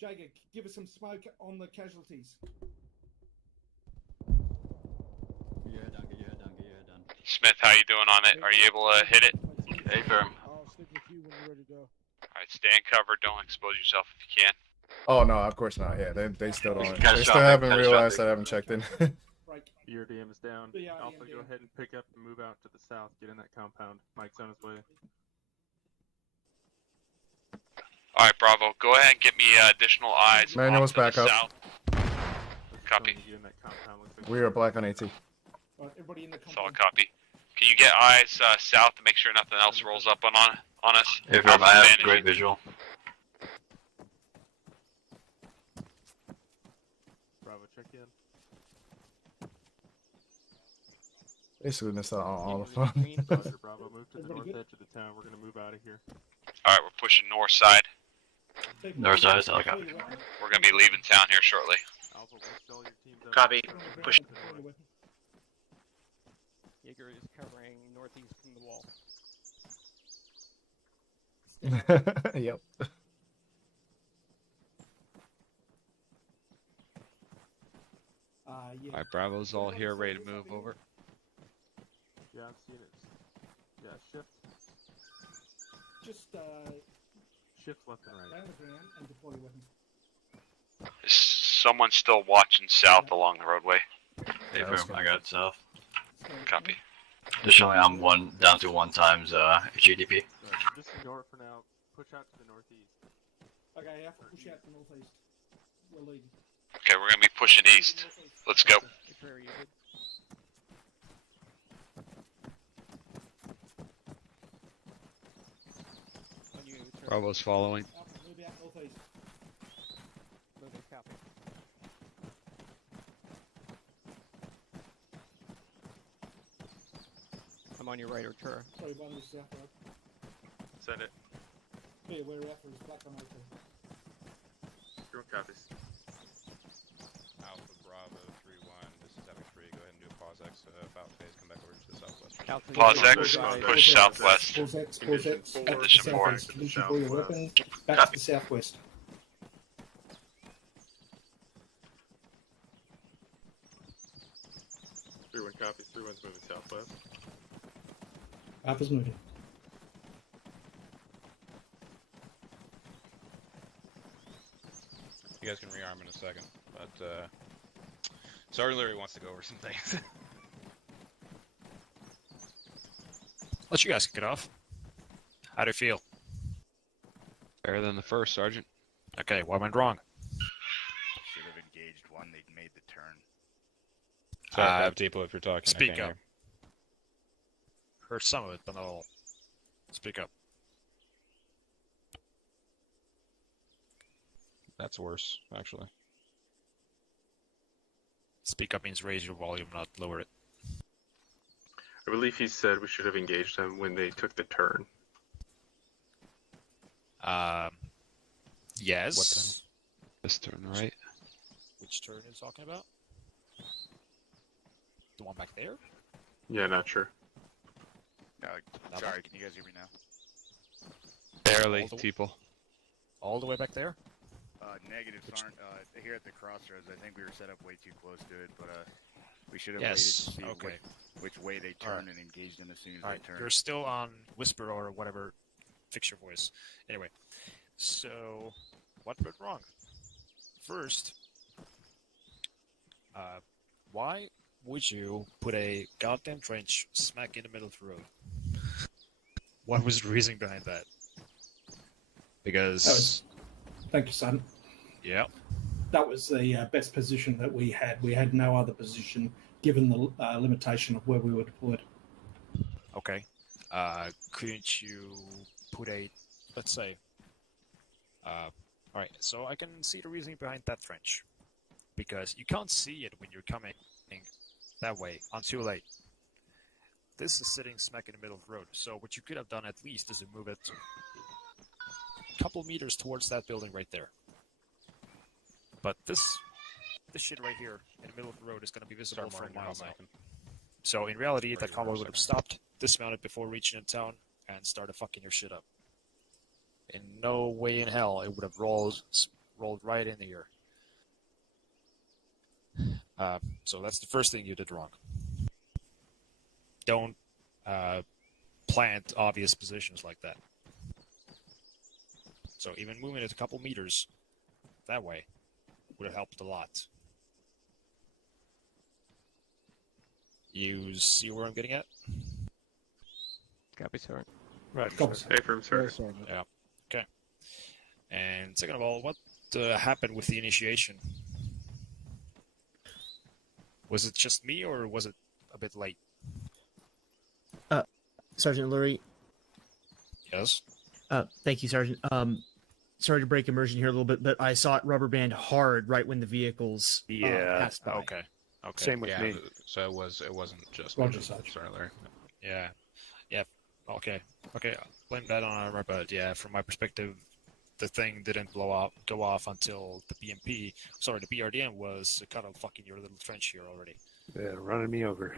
Jager, give us some smoke on the casualties. Yeah, danke, yeah, danke, yeah, done. Smith, how you doing on it? Are you able to hit it? Hey, firm. I'll stick with you when you're ready to go. Alright, stay in cover. Don't expose yourself if you can. Oh no, of course not. Yeah, they still don't. They Catastrophic, still haven't realized catastrophic. that I haven't checked in. BRDM is down. BRDM Alpha, down. go ahead and pick up and move out to the south. Get in that compound. Mike's on his way. Alright, Bravo. Go ahead and get me additional eyes. Manuel's off to back the up. south. Copy. Get in that compound. Looks like We are black on AT. Right, everybody in the Solid copy. Can you get eyes south to make sure nothing else rolls up on us? Hey, firm. I have great visual. Bravo, check in. Basically missed out on all the fun. Roger, Bravo, move to the north edge of the town. We're gonna move out of here. Alright, we're pushing north side. North side is helicopter. We're gonna be leaving town here shortly. Alpha, once all your teams up. Copy. Push. Jaeger is covering northeast from the wall. Yep. Yeah. Alright, Bravo's all here, ready to move over. Yeah, I'm seeing it. Yeah, shift. Just Shift left and right. down the ground and deploy weapons. Is someone still watching south along the roadway? Hey, firm. I got it south. Copy. Additionally, I'm down to 1 times GDP. Just ignore it for now. Push out to the northeast. Okay, I have to push out to northeast. We'll lead. Okay, we're gonna be pushing east. Let's go. Bravo's following. Move out northeast. Moving, copy. I'm on your right, Artura. Sorry, one is south road. Send it. Yeah, where Alpha is black on AT. Your copies. Alpha Bravo 3-1. This is Epic 3. Go ahead and do a pause X about phase. Come back over to the southwest. Pause X, push southwest. Pause X, pause X. Back to Position 4. southwest. Position for your weapon. Back to the southwest. Three-one copies. 3-1's moving southwest. Alpha's moving. You guys can rearm in a second, but Sergeant Leary wants to go over some things. Let you guys kick it off. How do you feel? Better than the first, Sergeant. Okay, what went wrong? Should have engaged one. They'd made the turn. Have depot if you're talking. Speak up. Heard some of it, but not all. Speak up. That's worse, actually. Speak up means raise your volume, not lower it. I believe he said we should have engaged them when they took the turn. Yes. What turn? This turn, right? Which turn are you talking about? The one back there? Yeah, not sure. Sorry, can you guys hear me now? Barely, people. All the way back there? Negatives aren't here at the crossroads. I think we were set up way too close to it, but we should have Yes, waited to see okay. which way they turn Alright. and engage them as soon as Alright, they turn. you're still on whisper or whatever. Fix your voice. Anyway, so what went wrong? First, why would you put a goddamn trench smack in the middle of the road? What was the reason behind that? Because Thank you, son. yeah, that was the best position that we had. We had no other position given the limitation of where we were deployed. Okay. Couldn't you put a, let's say, alright, so I can see the reasoning behind that trench. Because you can't see it when you're coming that way, on too late. This is sitting smack in the middle of the road, so what you could have done at least is to move it a couple meters towards that building right there. But this shit right here in the middle of the road is going to be visible from miles out. So in reality, that convoy would have stopped, dismounted before reaching in town, and started fucking your shit up. In no way in hell it would have rolled right in here. So that's the first thing you did wrong. Don't plant obvious positions like that. So even moving it a couple meters that way would have helped a lot. You see where I'm getting at? Copy, Sergeant. Right. Copy, Sergeant. Sergeant. Yeah. Okay. And second of all, what happened with the initiation? Was it just me, or was it a bit late? Sergeant Lurie. Yes. Thank you, Sergeant. Sorry to break immersion here a little bit, but I saw it rubber band hard right when the vehicles passed by. Okay. Okay. Same with me. So it wasn't just Roger, me. Sarge. Sorry, Larry. Yeah. Yeah. Okay. Okay. Blame that on armor, but yeah, from my perspective, the thing didn't go off until the BMP. Sorry, the BRDM was cut out fucking your little trench here already. Yeah, running me over.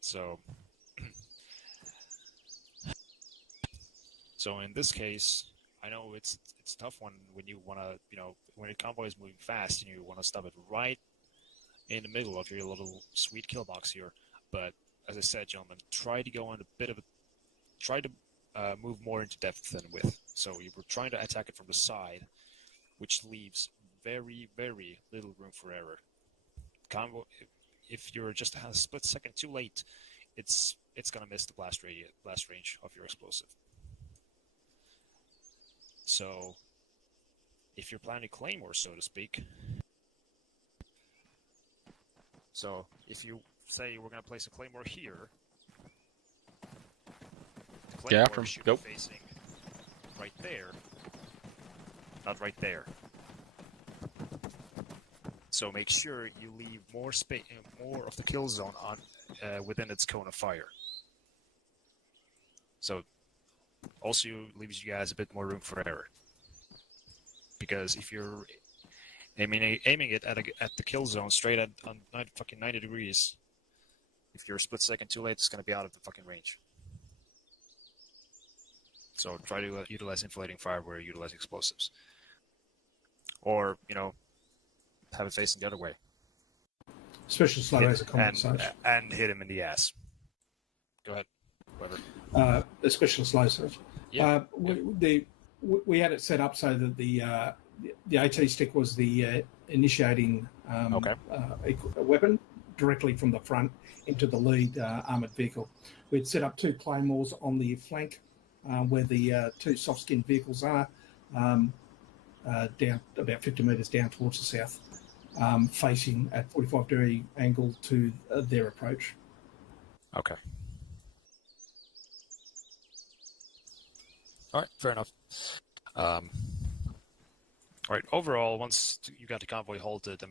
So in this case, I know it's a tough one when you want to, when a convoy is moving fast and you want to stop it right in the middle of your little sweet kill box here. But as I said, gentlemen, try to go on try to move more into depth than width. So you were trying to attack it from the side, which leaves very, very little room for error. Convoy, if you're just a split second too late, it's gonna miss the blast range of your explosive. So, if you're planning Claymore, so to speak, so if you say we're going to place a Claymore here, the Claymore should be facing right there, not right there. So make sure you leave more space, more of the kill zone on within its cone of fire. So also leaves you guys a bit more room for error. Because if you're aiming it at the kill zone straight on fucking 90 degrees, if you're a split second too late, it's going to be out of the fucking range. So try to utilize inflating fire where you utilize explosives. Or, have it facing the other way. Especially slow as a compensation. And hit him in the ass. Go ahead. Especially slow search. Yeah. We had it set up so that the AT stick was the initiating weapon directly from the front into the lead armoured vehicle. We'd set up 2 claymores on the flank where the 2 soft-skinned vehicles are, down about 50 metres down towards the south, facing at 45-degree angle to their approach. Okay. All right, fair enough. All right, overall, once you got the convoy halted,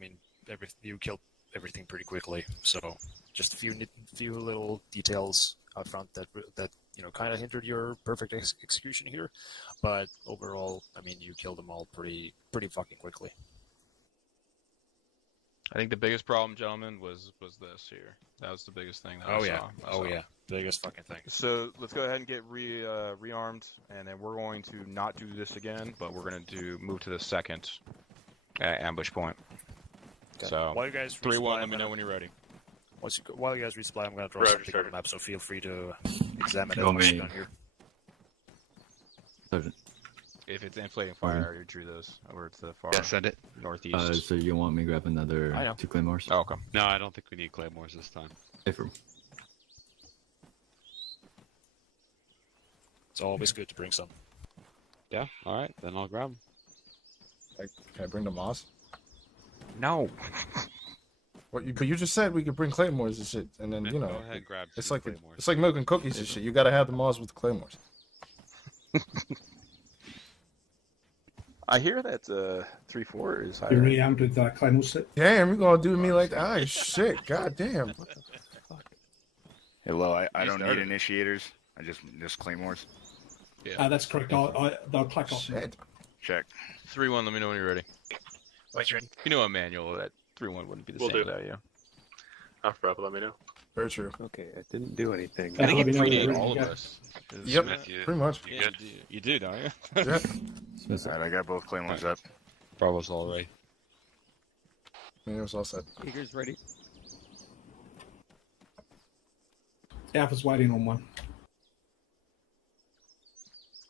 you killed everything pretty quickly. So, just a few little details out front that kind of hindered your perfect execution here, but overall, you killed them all pretty fucking quickly. I think the biggest problem, gentlemen, was this here. That was the biggest thing that I saw. Oh yeah, biggest fucking thing. So let's go ahead and get rearmed, and then we're going to not do this again, but we're going to move to the second ambush point. Okay. So while you guys 3-1, let me know when you're ready. While you guys resupply, I'm going to draw something on the map, so feel free to examine it Go once me. you're done here. Sergeant. If it's inflating fire, I already drew those over to the far send it. northeast. So you want me to grab another 2 claymores? Oh, okay. No, I don't think we need claymores this time. Affirm. It's always good to bring some. Yeah, alright, then I'll grab them. Can I bring the moss? No. But you just said we could bring claymores and shit, and then you know, Go ahead and grab it's two like claymores. it's like milking cookies and shit. You gotta have the mods with the claymores. I hear that 3-4 is higher. You're rearmed with claymore set. Damn, you're gonna do me like that? Ah, shit, god damn. What the fuck? Hello, I You don't need started. initiators. I just claymores. Yeah. That's correct. They'll clack off. Shit. Check. 3-1, let me know when you're ready. Wait, you're in. You know, Emanuel, that 3-1 wouldn't be the Will same do. without you. Alpha Bravo, let me know. Very true. Okay, I didn't do anything. I think let you me know when predate you're all of ready. us. Yep, Smith, you, pretty much. you good? You do, don't you? Yeah. Alright, I got both claymores up. Bravo's all right. It was all set. Eager's ready. Alpha's waiting on one.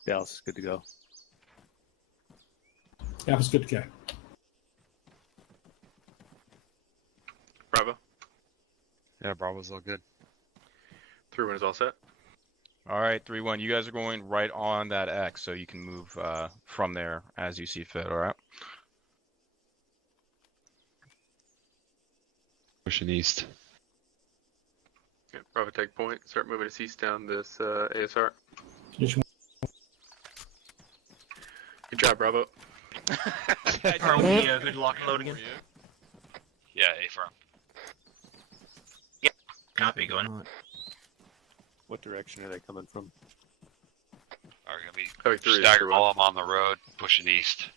Dallas is good to go. Alpha's good to go. Bravo. Yeah, Bravo's all good. 3-1 is all set. All right, 3-1. You guys are going right on that X, so you can move from there as you see fit. All right. Pushing east. Yeah, Bravo take point. Start moving us east down this ASR. Just Good job, Bravo. Are we good lock and load again? Yeah, A firm. Copy, going. What direction are they coming from? Are gonna be Copy 3 is stagger 3-1. column on the road, pushing east.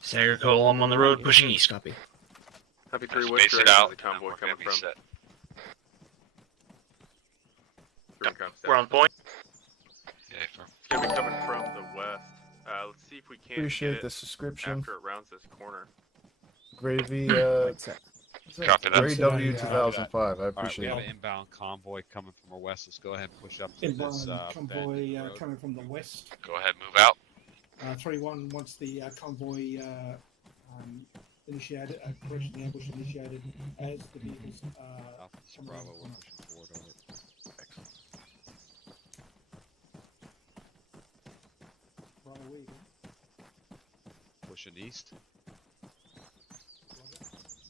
Stagger column on the road, pushing east. Copy. Copy 3, which Space it direction out, is the and then convoy we're gonna coming be from? set. 3 comes We're on point. Yeah, A firm. It's gonna be coming from the west. Let's see if we can Appreciate get the it subscription. after it rounds this corner. Gravy, Copy that. Gray W Copy 2005. I All right, we appreciate have it. an inbound convoy coming from our west. Let's go ahead and push up to inbound this bend in convoy the road. coming from the west. Go ahead, move out. 3-1 once the convoy initiated, correction, the ambush initiated as the vehicles Alpha to coming Bravo, around the we're corner. pushing forward over. Bravo, where you going? Pushing east.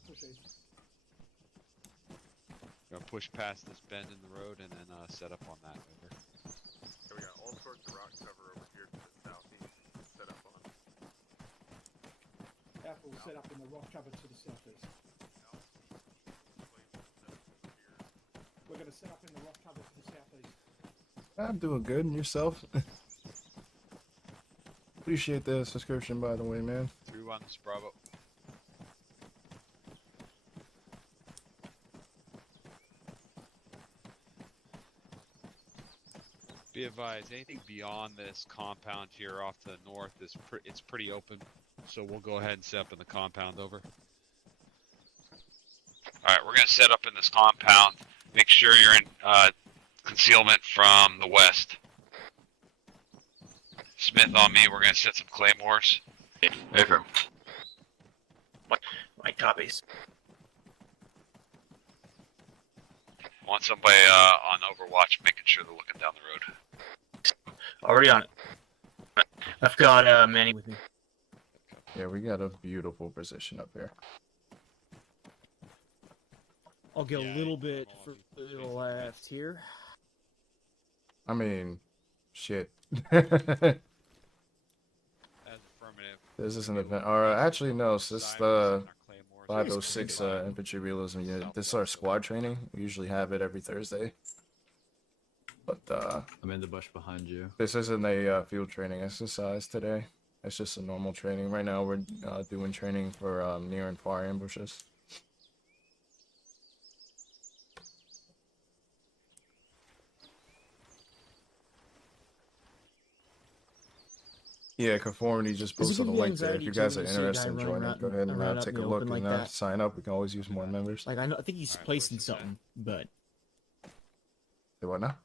Push east. Gonna push past this bend in the road and then set up on that. Over. So we got all sorts of rock cover over here to the southeast. Set up on. Alpha will set up in the rock cover to the southeast. We're going to set up in the rock cover to the southeast. I'm doing good. And yourself? Appreciate the subscription, by the way, man. 3-1, this is Bravo. Be advised, anything beyond this compound here off to the north is it's pretty open, so we'll go ahead and set up in the compound. Over. All right, we're gonna set up in this compound. Make sure you're in concealment from the west. Smith on me. We're gonna set some claymores. A firm. My copies. Want somebody on Overwatch, making sure they're looking down the road. Already on it. I've got Manny with me. Yeah, we got a beautiful position up here. I'll get a little bit further left here. I mean, shit. As affirmative. This is an event. Or actually, no. This is the 506 infantry realism unit. This is our squad training. We usually have it every Thursday. But I'm in the bush behind you. this isn't a field training exercise today. It's just a normal training. Right now, we're doing training for near and far ambushes. Yeah, Conformity just Does it posted a give you link there. If anxiety you guys too are when you see a interested guy in running joining, out go ahead and running out take in a the look open and like that? sign up. We can always use more members. Like I think he's placing something, but Say what now?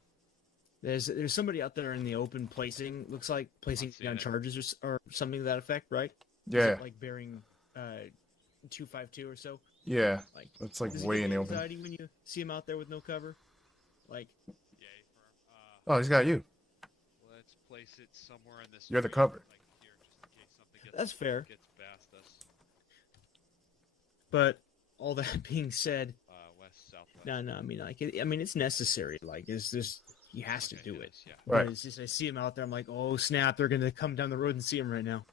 there's somebody out there in the open placing. Looks like placing down charges or something to that effect, right? Is Yeah. it like bearing 252 or so. Yeah, Like it's like does it way give in you the open. anxiety when you see him out there with no cover, like. Oh, he's got you. Let's place it somewhere in this. You're the cover. That's fair. But all that being said, west, southwest. no, I mean, like, it's necessary. Like, it's just he has to do it. Yeah. But Right. it's just I see him out there. I'm like, oh snap! They're gonna come down the road and see him right now.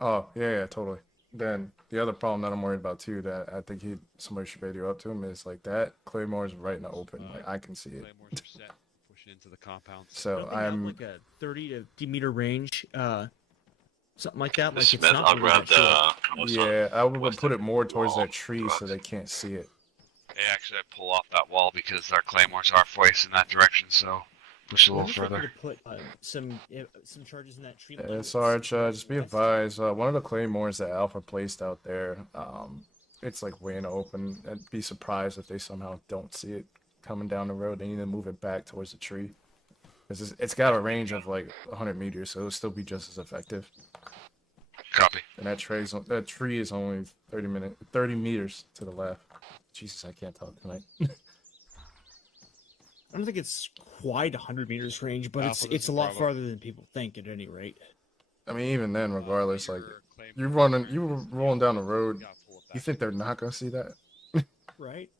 Oh, yeah, totally. Then the other problem that I'm worried about too, that I think somebody should radio up to him, is like that Claymore's right in the open. Like I can see it. Claymores are set, pushing into the compounds. So Don't they have like a 30 to 50 meter range, something like that. Like Smith, it's not I'll really grab that short. yeah, I would put it more towards that tree so they can't see it. Hey, actually, I pull off that wall because our claymores are facing that direction, so push a little further. To put some charges in that tree. Sarge, just be advised, one of the claymores that Alpha placed out there, it's like way in the open. I'd be surprised if they somehow don't see it coming down the road. They need to move it back towards the tree. Because it's got a range of like 100 meters, so it'll still be just as effective. Copy. And that tree is only 30 meters to the left. Jesus, I can't talk tonight. I don't think it's quite 100 meters range, but it's a lot farther than people think at any rate. I mean, even then, regardless, like you rolling down the road, you think they're not gonna see that? Right.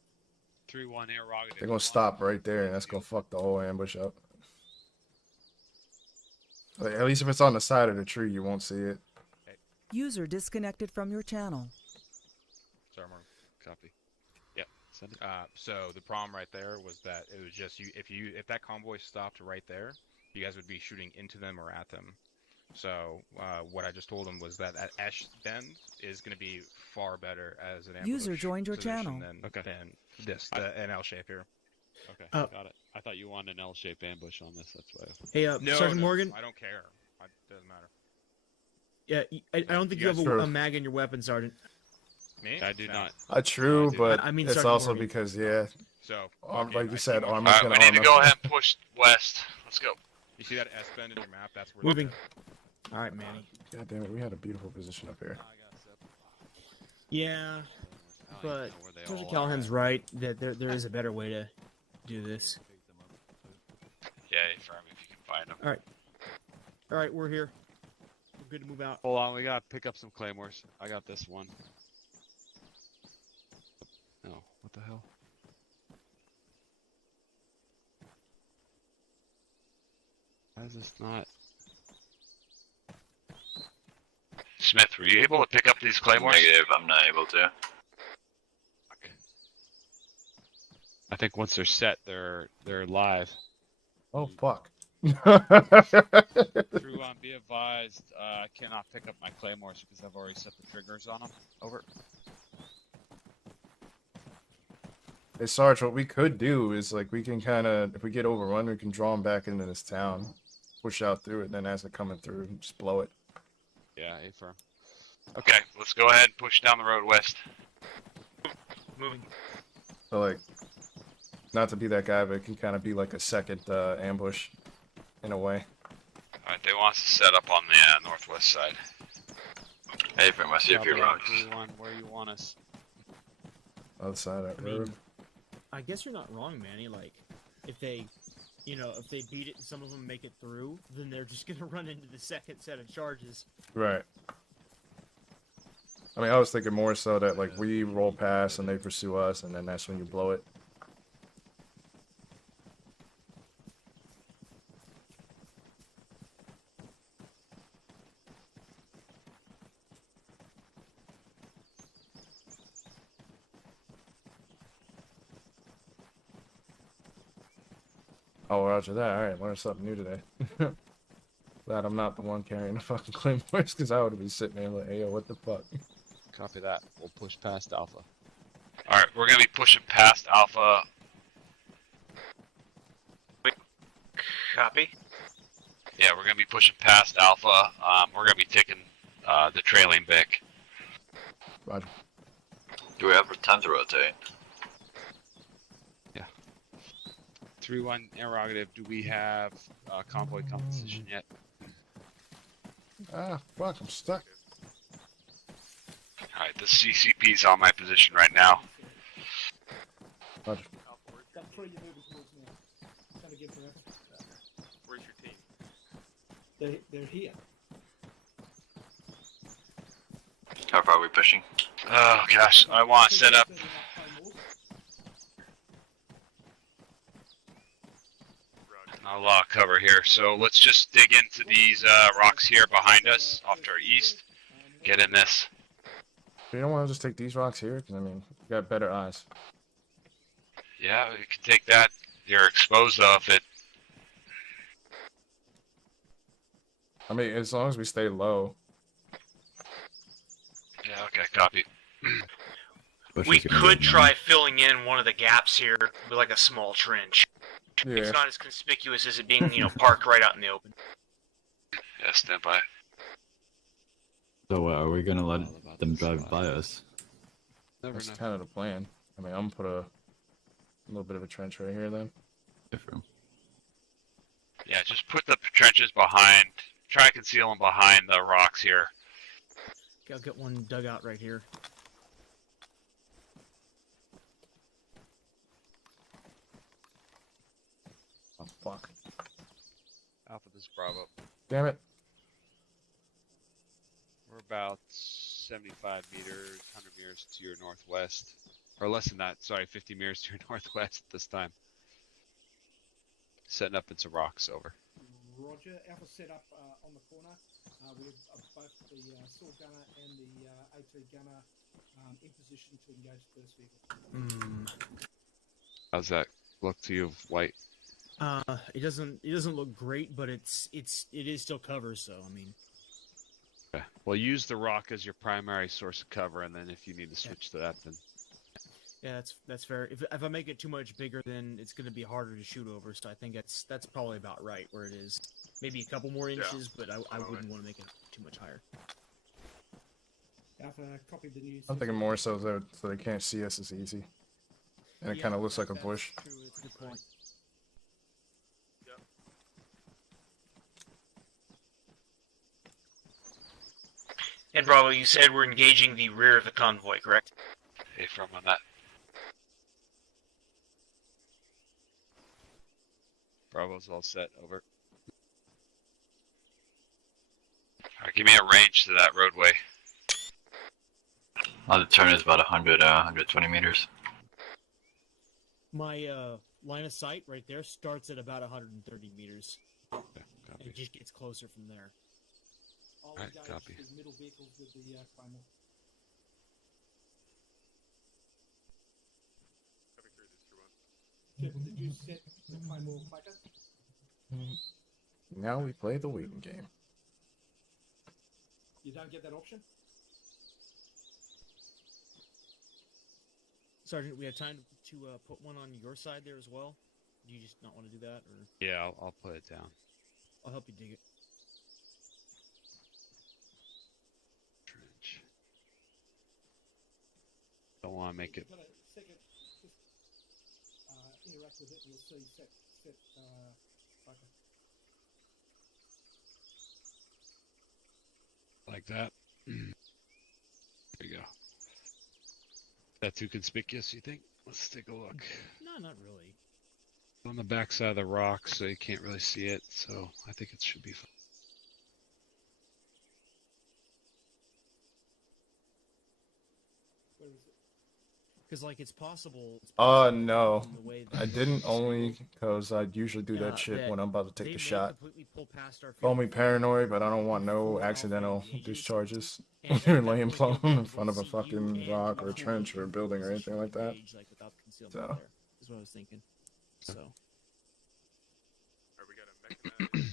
3-1 interrogative. They're gonna stop right there, and that's gonna fuck the whole ambush up. Like, at least if it's on the side of the tree, you won't see it. User disconnected from your channel. Sorry, Mark. Copy. Yep. Send it. So the problem right there was that it was just if that convoy stopped right there, you guys would be shooting into them or at them. So what I just told them was that at Esh Bend is going to be far better as an ambush User joined your channel. than this, an L shape here. Okay, got it. I thought you wanted an L-shaped ambush on this. That's why. Hey, Sergeant Morgan. I don't care. It doesn't matter. Yeah, I don't think you have a mag in your weapon, Sergeant. Me? I do not. True, but I mean, it's Sergeant also Morgan. because So like you said, armor's Alright, gonna we need to arm go us. ahead and push west. Let's go. You see that S bend in your map? That's where Moving. All right, Manny. God damn it, we had a beautiful position up here. Yeah, but Sergeant Callahan's right that there is a better way to do this. Yeah, firm if you can find them. All right, we're here. We're good to move out. Hold on, we gotta pick up some claymores. I got this one. Oh, what the hell? Why is this not? Smith, were you able to pick up these claymores? Negative, I'm not able to. Okay. I think once they're set, they're live. Oh fuck. Through on, be advised, I cannot pick up my claymores because I've already set the triggers on them. Over. Hey Sarge, what we could do is like we can kind of, if we get overrun, we can draw them back into this town, push out through it, and then as they're coming through, just blow it. Yeah, A-firm. Okay, let's go ahead and push down the road west. Moving. So like, not to be that guy, but it can kind of be like a second ambush, in a way. Alright, they want us to set up on the northwest side. Hey, from I see a few rocks. Where you want us? Other side of that road. I guess you're not wrong, Manny. Like, if they beat it and some of them make it through, then they're just gonna run into the second set of charges. Right. I mean, I was thinking more so that like we roll past and they pursue us, and then that's when you blow it. Oh, roger that. Alright, learned something new today. Glad I'm not the one carrying the fucking claymores, because I would have been sitting there like, hey, yo, what the fuck? Copy that. We'll push past Alpha. Alright, we're gonna be pushing past Alpha. Copy. Yeah, we're gonna be pushing past Alpha. We're gonna be taking the trailing Vic. Roger. Do we have time to rotate? 3-1 interrogative. Do we have convoy composition yet? Ah, fuck, I'm stuck. Alright, the CCP's on my position right now. Roger. Got three you're moving towards now. Trying to get forever. Where's your team? They're here. How far are we pushing? Oh gosh, I want to set up. A lot of cover here, so let's just dig into these rocks here behind us, off to our east. Get in this. You don't want to just take these rocks here? Because, I mean, you got better eyes. Yeah, you can take that. You're exposed though if it. I mean, as long as we stay low. Yeah, okay, copy. We could try filling in one of the gaps here with like a small trench. Yeah. It's not as conspicuous as it being, parked right out in the open. Yeah, stand by. So are we gonna let them drive by us? That's kind of the plan. I mean, I'm gonna put a little bit of a trench right here then. Different. Yeah, just put the trenches behind. Try to conceal them behind the rocks here. Okay, I'll get one dug out right here. Oh, fuck. Alpha, this is Bravo. Damn it. We're about 75 meters, 100 meters to your northwest. Or less than that, sorry, 50 meters to your northwest this time. Setting up into rocks, over. Roger. Alpha set up on the corner. We have both the sword gunner and the AT gunner in position to engage the first vehicle. How's that look to you, White? It doesn't look great, but it is still cover, so I mean. Okay. Well, use the rock as your primary source of cover, and then if you need to switch to that, then. Yeah, that's fair. If I make it too much bigger, then it's going to be harder to shoot over. So I think that's probably about right where it is. Maybe a couple more inches, but I wouldn't want to make it too much higher. Alpha, copy the news. I'm thinking more so they can't see us as easy. And it kind of looks like a bush. True, it's a good point. And Bravo, you said we're engaging the rear of the convoy, correct? Hey, from on that. Bravo's all set, over. Alright, give me a range to that roadway. The turn is about 120 meters. My line of sight right there starts at about 130 meters. Okay, and it just gets closer from there. Alright, copy. The middle vehicles with the Claymore. Did you set the Claymore clacker? Now we play the waiting game. You don't get that option? Sergeant, we have time to put one on your side there as well? Do you just not want to do that, or? Yeah, I'll put it down. I'll help you dig it. Trench. Don't want to make it. Second, just interact with it, and you'll see set clacker. Like that. There you go. Is that too conspicuous, you think? Let's take a look. No, not really. On the back side of the rock, so you can't really see it, so I think it should be fine. Where is it? Because, like, it's possible. No. I didn't only because I usually do that shit when I'm about to take the shot. Call me paranoid, but I don't want no accidental discharges. You're laying plumb in front of a fucking rock or a trench or a building or anything like that. So. Is what I was thinking. So. Alright, we got a mechanized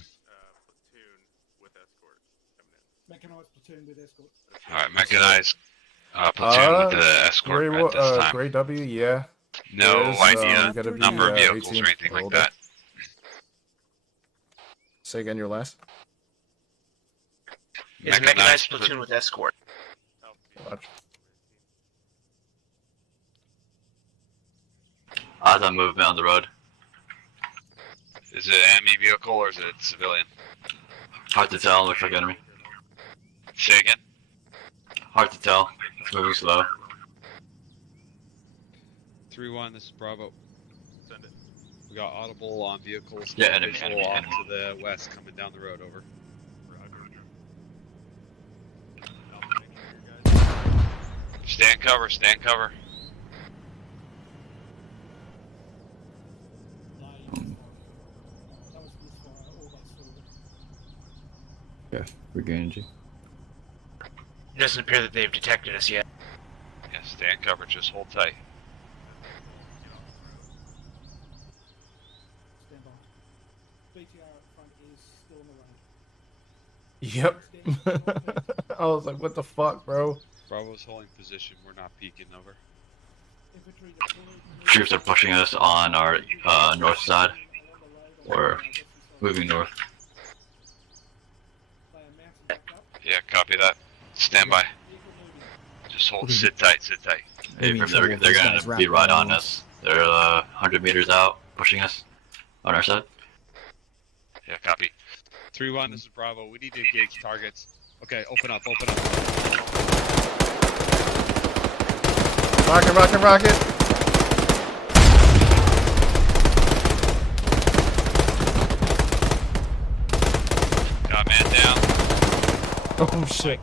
platoon with escort coming in. Mechanized platoon with escort. Alright, mechanized platoon with the escort at this time. Gray W, yeah. No idea number of 18 vehicles or anything like older. that. Say again your last? It's mechanized platoon with escort. Watch. The movement on the road. Is it enemy vehicle or is it civilian? Hard to tell, looks like enemy. Say again? Hard to tell, it's moving slow. 3-1, this is Bravo. Send it. We got audible on vehicles. Yeah, enemy, visual enemy, off enemy. to the west coming down the road, over. Stand cover, stand cover. Yeah, regaining G. It doesn't appear that they've detected us yet. Yeah, stand cover, just hold tight. Stand by. BTR up front is still on the road. Yep. I was like, what the fuck, bro? Bravo's holding position. We're not peeking over. Troops are pushing us on our north side. Or moving north. Yeah, copy that. Stand by. Just hold, sit tight, sit tight. Hey, they're gonna be right on us. They're 100 meters out, pushing us on our side. Yeah, copy. 3-1, this is Bravo. We need to engage targets. Okay, open up, open up. Rocket, rocket, rocket! Got man down. Oh shit.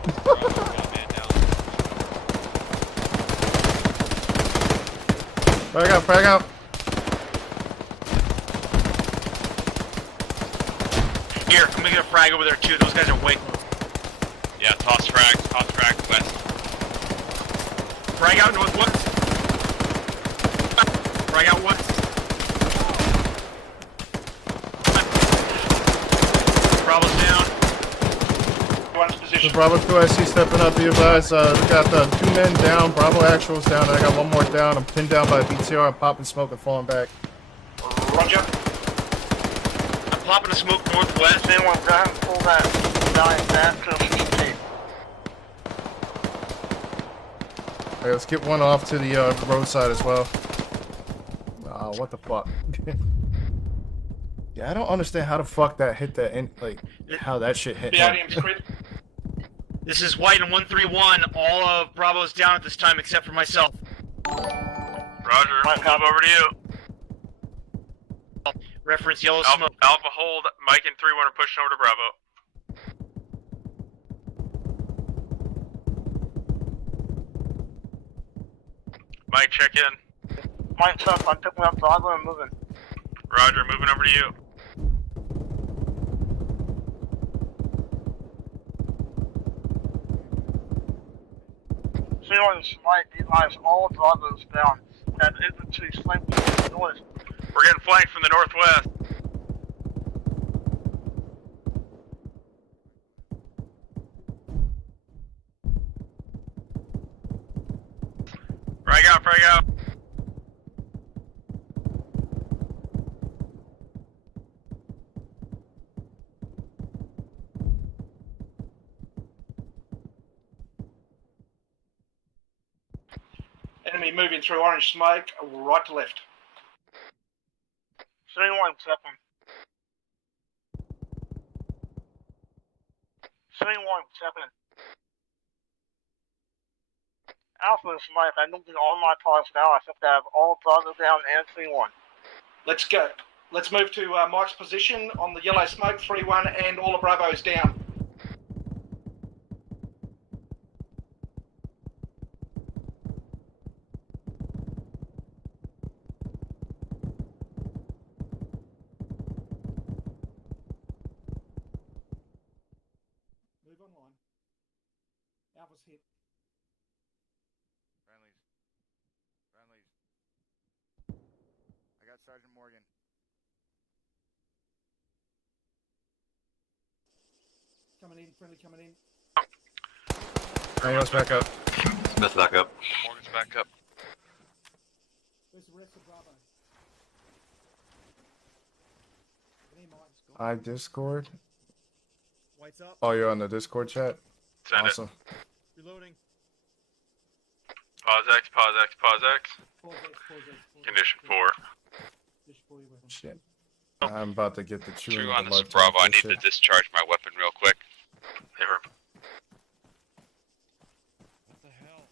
Frag out, frag out. Here, I'm gonna get a frag over there too. Those guys are way close. Yeah, toss frag west. Frag out northwest. Frag out west. Bravo's down. One's position. The Bravo 2 I see stepping up, be advised. We got the 2 men down, Bravo actuals down, and I got 1 more down. I'm pinned down by BTR, I'm popping smoke and falling back. Roger. I'm popping a smoke northwest. Anyone got him? Pull that 9 back to me. Alright, let's get 1 off to the roadside as well. What the fuck? Yeah, I don't understand how the fuck that hit that end, like, how that shit hit him. This is White and 131. All of Bravo's down at this time except for myself. Roger. Move over to you. Reference yellow smoke. Alpha hold. Mike and 3-1 are pushing over to Bravo. Mike, check in. Mike's up. I'm picking up Bravo and moving. Roger, moving over to you. Mike, advise all Bravos down. Have infantry flanking from the north. We're getting flanked from the northwest. Frag out, frag out. Enemy moving through orange smoke, right to left. 31 second. 31 second. Alpha and Smite, I'm moving all my cars now. I have to have all Bravo down and 31. Let's go. Let's move to Mike's position on the yellow smoke, 3-1, and all the Bravos down. Move online. Alpha's hit. Friendlies. I got Sergeant Morgan. Coming in, friendly coming in. Daniel's back up. Smith back up. Morgan's back up. Where's the rest of Bravo? I Discord. White's up. Oh, you're on the Discord chat? Send awesome. Reloading. Pause X, pause X, pause X. Condition 4. Shit. I'm about to get the chewing. True on this is Bravo. I need to discharge my weapon real quick. Hey, Herb. What the hell?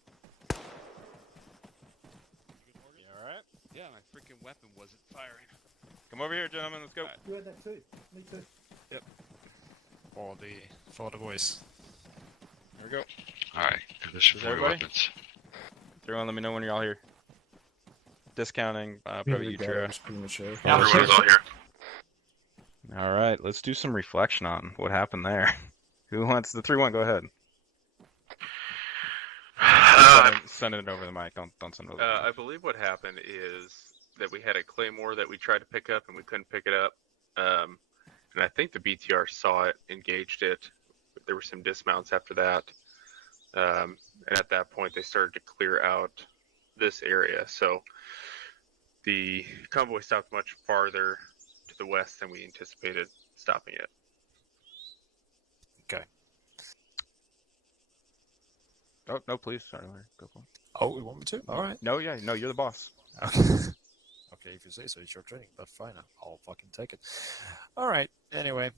You alright? Yeah, my freaking weapon wasn't firing. Come over here, gentlemen, let's go. You had that too. Me too. Yep. For the voice. There we go. Alright, condition 4 everybody? weapons. Everyone, let me know when you're all here. Discounting Pro Utro. Everyone's all here. All right, let's do some reflection on what happened there. Who wants the 3-1? Go ahead. Send it over the mic. Don't send it over the mic. I believe what happened is that we had a claymore that we tried to pick up and we couldn't pick it up. And I think the BTR saw it, engaged it. There were some dismounts after that. And at that point, they started to clear out this area. So the convoy stopped much farther to the west than we anticipated stopping it. Okay. Oh, no, please. Sorry, Larry. Go for it. Oh, you want me to? All right. No, no, you're the boss. Okay. Okay, if you say so, it's your training, but fine, I'll fucking take it. All right. Anyway,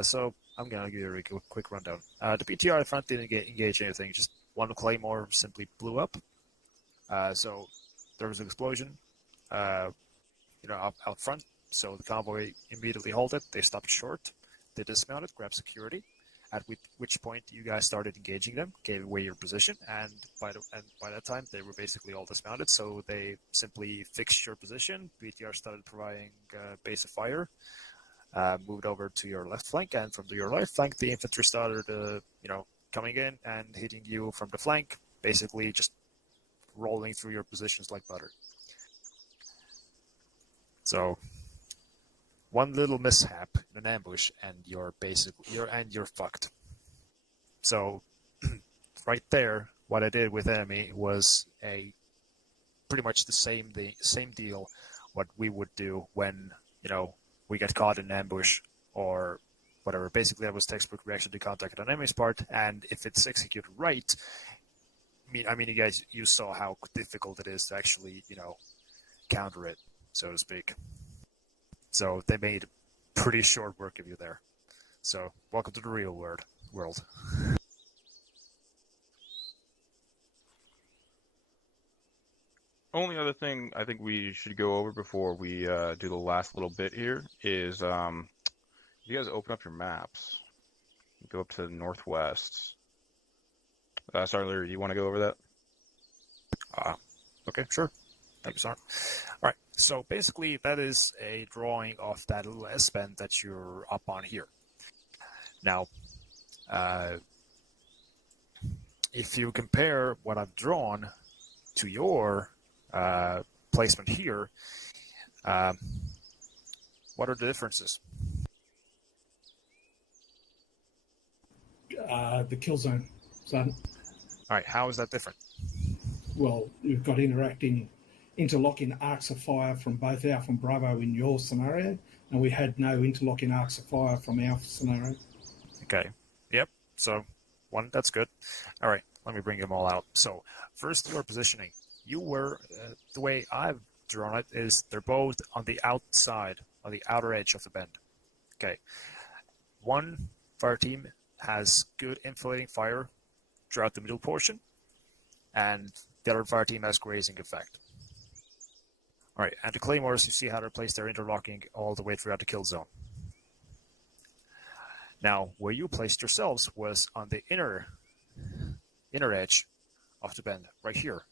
so I'm gonna give you a quick rundown. The BTR at front didn't engage anything. Just one claymore simply blew up. So there was an explosion, out front. So the convoy immediately halted. They stopped short. They dismounted, grabbed security. At which point you guys started engaging them, gave away your position, and by that time they were basically all dismounted. So they simply fixed your position. BTR started providing base of fire, moved over to your left flank, and from your left flank the infantry started, coming in and hitting you from the flank, basically just rolling through your positions like butter. So one little mishap in an ambush, and you're fucked. So, right there, what I did with enemy was pretty much the same deal. What we would do when we get caught in an ambush or whatever. Basically, that was textbook reaction to contact on enemy's part, and if it's executed right, I mean, you saw how difficult it is to actually counter it, so to speak. So they made pretty short work of you there. So welcome to the real world. Only other thing I think we should go over before we do the last little bit here is if you guys open up your maps, go up to the northwest. Sorry, Larry, do you want to go over that? Okay, sure. Thank you, sir. All right, so basically that is a drawing of that little S-bend that you're up on here. Now, if you compare what I've drawn to your placement here, what are the differences? The kill zone. All right, how is that different? Well, you've got interlocking arcs of fire from both Alpha and Bravo in your scenario, and we had no interlocking arcs of fire from our scenario. Okay. Yep. So, that's good. All right, let me bring them all out. So, first, your positioning. You were, the way I've drawn it is they're both on the outside, on the outer edge of the bend. Okay. One fire team has good infiltrating fire throughout the middle portion, and the other fire team has grazing effect. All right, and the claymores, you see how they're placed, they're interlocking all the way throughout the kill zone. Now, where you placed yourselves was on the inner edge of the bend, right here.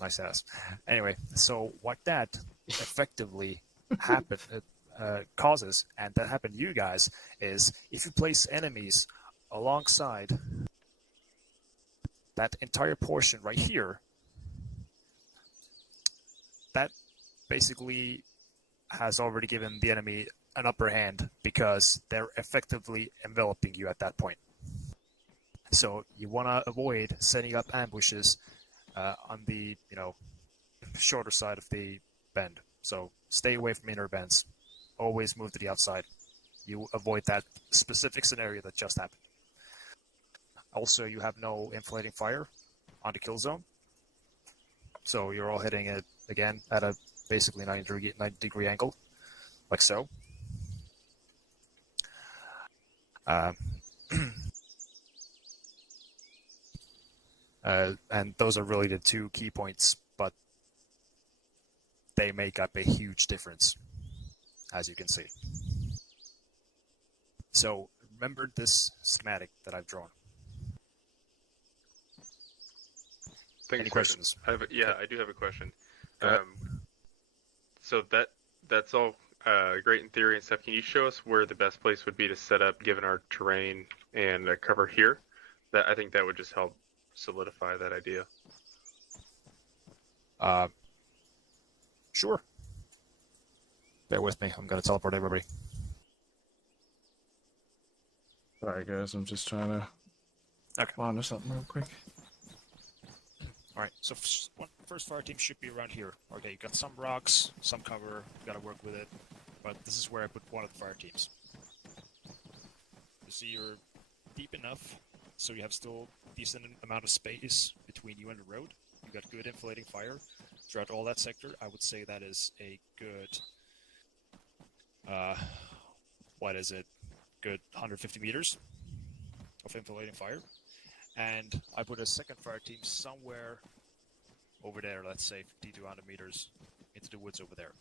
Nice ass. Anyway, so what that effectively causes, and that happened to you guys, is if you place enemies alongside that entire portion right here, that basically has already given the enemy an upper hand because they're effectively enveloping you at that point. So you want to avoid setting up ambushes on the shorter side of the bend. So stay away from inner bends. Always move to the outside. You avoid that specific scenario that just happened. Also, you have no inflating fire on the kill zone. So you're all hitting it again at a basically 90 degree angle, like so. And those are really the two key points, but they make up a huge difference, as you can see. So remember this schematic that I've drawn. Thank you, questions? I do have a question. So that's all great in theory and stuff. Can you show us where the best place would be to set up, given our terrain and cover here? I think that would just help solidify that idea. Sure. Bear with me. I'm gonna teleport everybody. Sorry, guys. I'm just trying to find something real quick. All right. So first fire team should be around here. Okay, you got some rocks, some cover. You gotta work with it. But this is where I put one of the fire teams. You see, you're deep enough, so you have still decent amount of space between you and the road. You got good inflating fire throughout all that sector. I would say that is a good. What is it? Good 150 meters of inflating fire. And I put a second fire team somewhere over there, let's say 50 to 100 meters into the woods over there.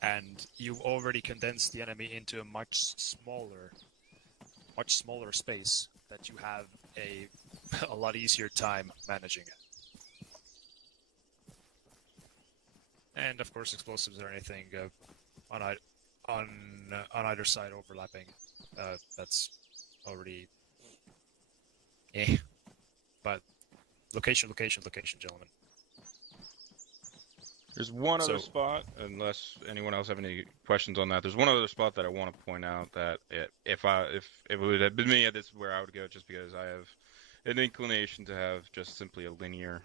And you've already condensed the enemy into a much smaller space that you have a lot easier time managing it. And of course, explosives or anything on either side overlapping. That's already but location, gentlemen. There's one other spot, unless anyone else have any questions on that. There's one other spot that I want to point out that if it would have been me, this is where I would go, just because I have an inclination to have just simply a linear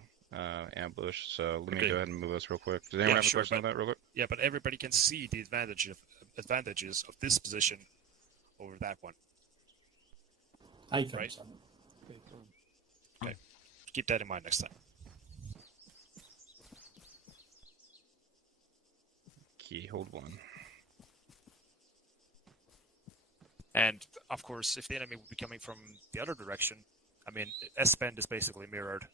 ambush. So let me go ahead and move this real quick. Does anyone have a question on that real quick? Yeah, but everybody can see the advantages of this position over that one. Right? Okay. Keep that in mind next time. Key, hold one. And of course, if the enemy would be coming from the other direction, I mean, S-bend is basically mirrored.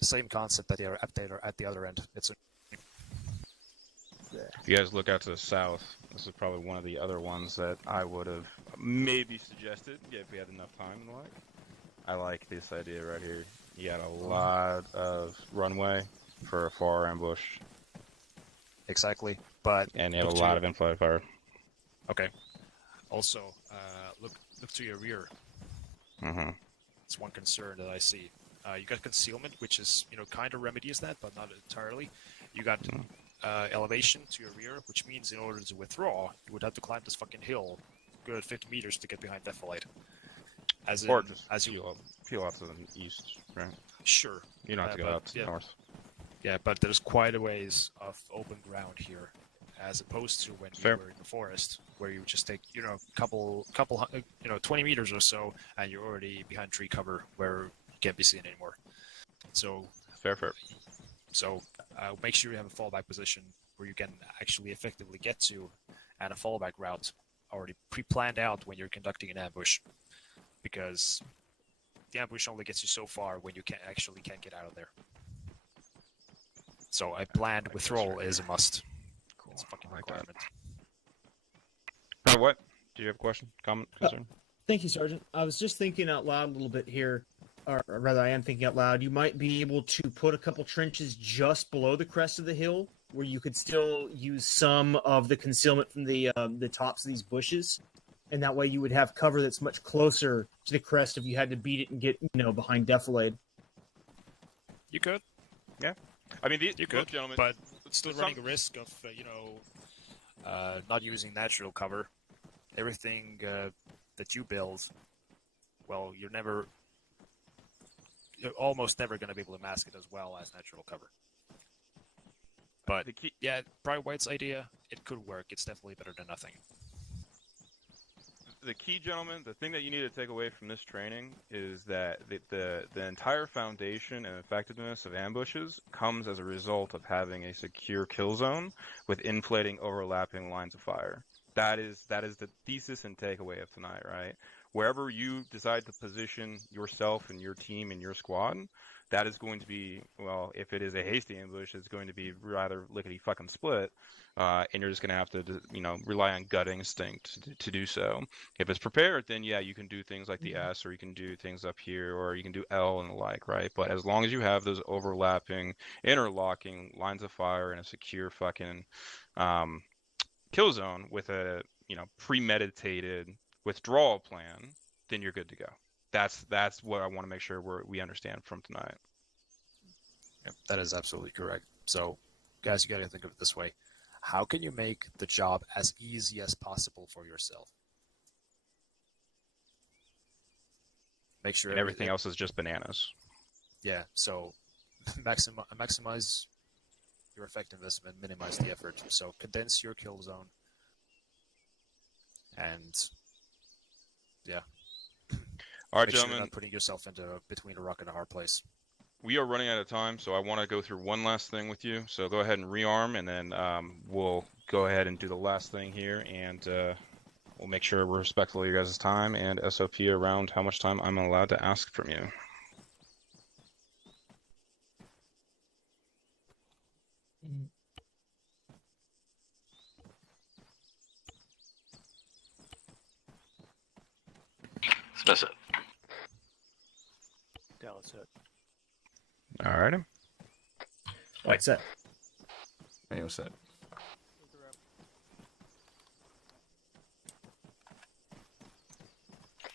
The same concept that they are at the other end. If you guys look out to the south, this is probably one of the other ones that I would have maybe suggested, if we had enough time and the like. I like this idea right here. You got a lot of runway for a far ambush. Exactly, but and you have a lot of inflight fire. Okay. Also, look to your rear. Mm-hmm. It's one concern that I see. You got concealment, which is kind of remedies that, but not entirely. You got elevation to your rear, which means in order to withdraw, you would have to climb this fucking hill, good 50 meters to get behind Defilite. Or just peel off to the east, right? Sure. You don't have to go out to the north. Yeah, but there's quite a ways of open ground here, as opposed to when you were in the forest, where you just take, couple, 20 meters or so, and you're already behind tree cover where you can't be seen anymore. So fair. So make sure you have a fallback position where you can actually effectively get to, and a fallback route already pre-planned out when you're conducting an ambush, because the ambush only gets you so far when you can't get out of there. So a planned withdrawal is a must. Cool. It's a fucking requirement. What? Do you have a question, comment, concern? Thank you, Sergeant. I was just thinking out loud a little bit here, or rather I am thinking out loud. You might be able to put a couple trenches just below the crest of the hill, where you could still use some of the concealment from the tops of these bushes, and that way you would have cover that's much closer to the crest if you had to beat it and get behind Defilade. You could. Yeah. I mean, you could, gentlemen, but still running a risk of not using natural cover. Everything that you build, well, you're almost never going to be able to mask it as well as natural cover. But yeah, Bright White's idea, it could work. It's definitely better than nothing. The key, gentlemen, the thing that you need to take away from this training is that the entire foundation and effectiveness of ambushes comes as a result of having a secure kill zone with inflating, overlapping lines of fire. That is the thesis and takeaway of tonight, right? Wherever you decide to position yourself and your team and your squad, that is going to be, well, if it is a hasty ambush, it's going to be rather lickety fucking split, and you're just going to have to, you know, rely on gut instinct to do so. If it's prepared, then yeah, you can do things like the S, or you can do things up here, or you can do L and the like, right? But as long as you have those overlapping, interlocking lines of fire and a secure fucking kill zone with a, you know, premeditated withdrawal plan, then you're good to go. That's what I want to make sure we understand from tonight. Yep, that is absolutely correct. So, guys, you got to think of it this way: how can you make the job as easy as possible for yourself? Make sure and everything else is just bananas. Yeah. So, maximize your effectiveness and minimize the effort. So, condense your kill zone, and yeah. All right, Make gentlemen. Sure you're not putting yourself into between a rock and a hard place. We are running out of time, so I want to go through one last thing with you. So go ahead and rearm, and then we'll go ahead and do the last thing here, and we'll make sure we're respectful of your guys' time and SOP around how much time I'm allowed to ask from you. Dismiss it. Dallas hit. All right. White set. Manual set.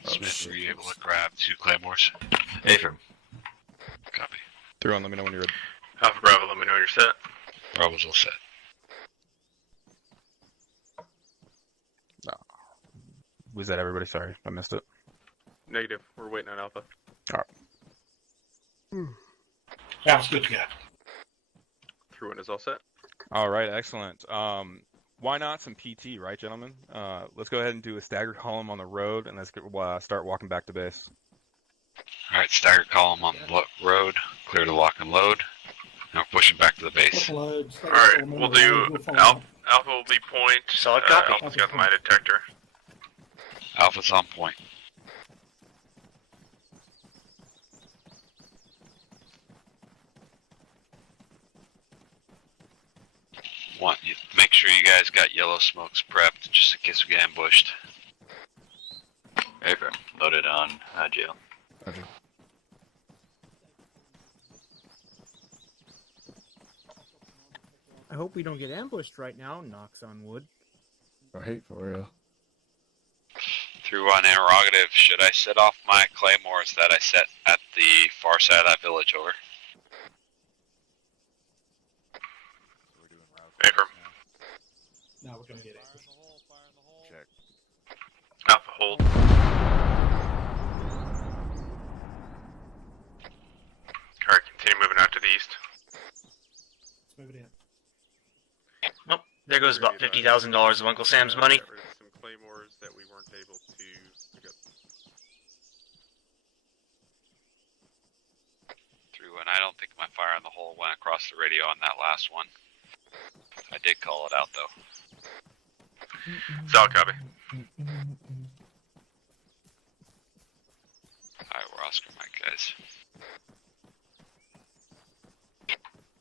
Smith, were you able to grab 2 claymores? Affirm. Copy. Through on, let me know when you're ready. Alpha Bravo, let me know when you're set. Bravo's all set. Was that everybody? Sorry, I missed it. Negative. We're waiting on Alpha. All right. Alpha's good to go. Through one is all set. All right, excellent. Why not some PT, right, gentlemen? Let's go ahead and do a staggered column on the road, and let's start walking back to base. All right, staggered column on the road, clear to lock and load. Now we're pushing back to the base. Alright, we'll do Alpha will be point. Solid copy. Alpha's got my detector. Alpha's on point. Make sure you guys got yellow smokes prepped, just in case we get ambushed. Affirm. Loaded on jail. Roger. I hope we don't get ambushed right now. Knocks on wood. Right, for real. Through on interrogative, should I set off my claymores that I set at the far side of that village over? Affirm. Now we're going to get it. Check. Alpha hold. Alright, continue moving out to the east. Let's move it in. Oh, there goes about $50,000 of Uncle Sam's money. Got rid of some claymores that we weren't able to pick up. Through, and I don't think my fire on the hole went across the radio on that last one. I did call it out though. Solid copy. Alright, we're Oscar Mike, guys.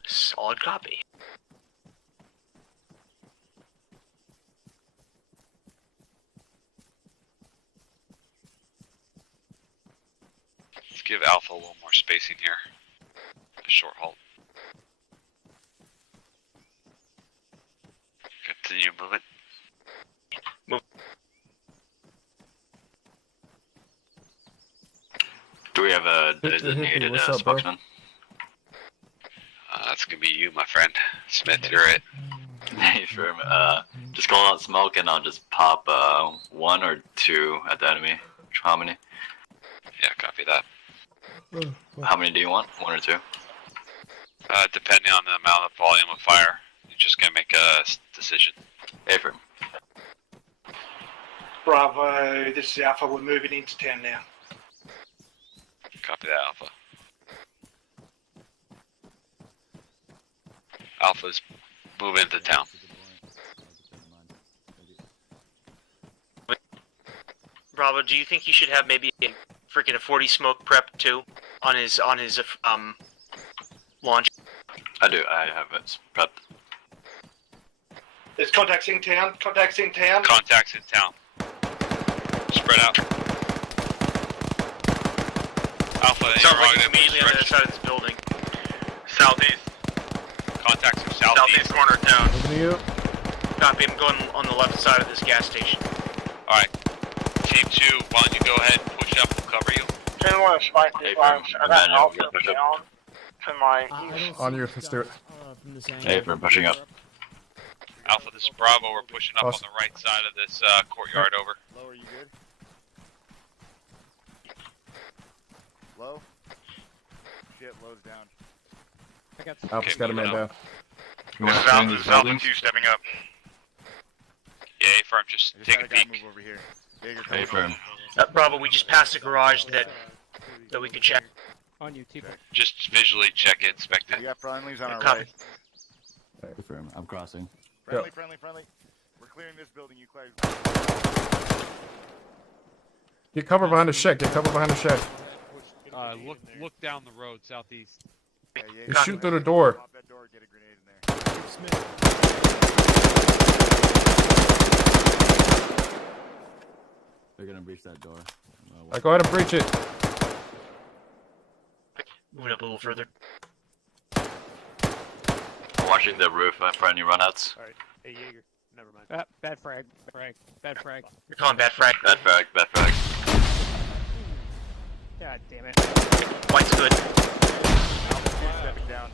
Solid copy. Let's give Alpha a little more spacing here. A short halt. Continue moving. Move. Do we have a designated What's up, bro? spokesman? That's gonna be you, my friend. Smith, you're it. Affirm. Just call out smoke, and I'll just pop 1 or 2 at the enemy. How many? Yeah, copy that. How many do you want? 1 or 2? Depending on the amount of volume of fire, you're just gonna make a decision. Affirm. Bravo, this is Alpha. We're moving into town now. Copy that, Alpha. Alpha's moving into town. Bravo, do you think you should have maybe a freaking 40 smoke prep too? on his launch? I do. I have it prepped. There's contacts in town. Contacts in town. Contacts in town. Spread out. Alpha, Sounds like it's immediately on the other side of this building. Southeast. Contacts from southeast. Corner of town. Moving to you. Copy, I'm going on the left side of this gas station. Alright. Team 2, why don't you go ahead and push up, we'll cover you. Anyone spike these lines? I got Alpha down to my east. On you, let's do it. Hey, for pushing up. Alpha, this is Bravo, we're pushing up on the right side of this courtyard, over. Low, are you good? Low? Shit, low's down. I got Alpha's got a man down. This is Alpha 2 stepping up. Yeah, A-Firm, just take a peek. Move over here. A-Firm. Bravo, we just passed a garage that we could check. On you, T-Firm. Just visually check it, inspect it. We got friendlies on our Copy. right. Firm, I'm crossing. Friendly, friendly. We're clearing this building, you clear. Get cover behind the shed. Get cover behind the shed. Look down the road, southeast. You shoot through the door. Pop that door, get a grenade in there. They're gonna breach that door. Alright, go ahead and breach it. Moving up a little further. I'm watching the roof for any runouts. Alright, hey Jaeger, never mind. Bad frag. Bad frag. You're calling bad frag. Bad frag, bad frag. God damn it. White's good. Stepping down.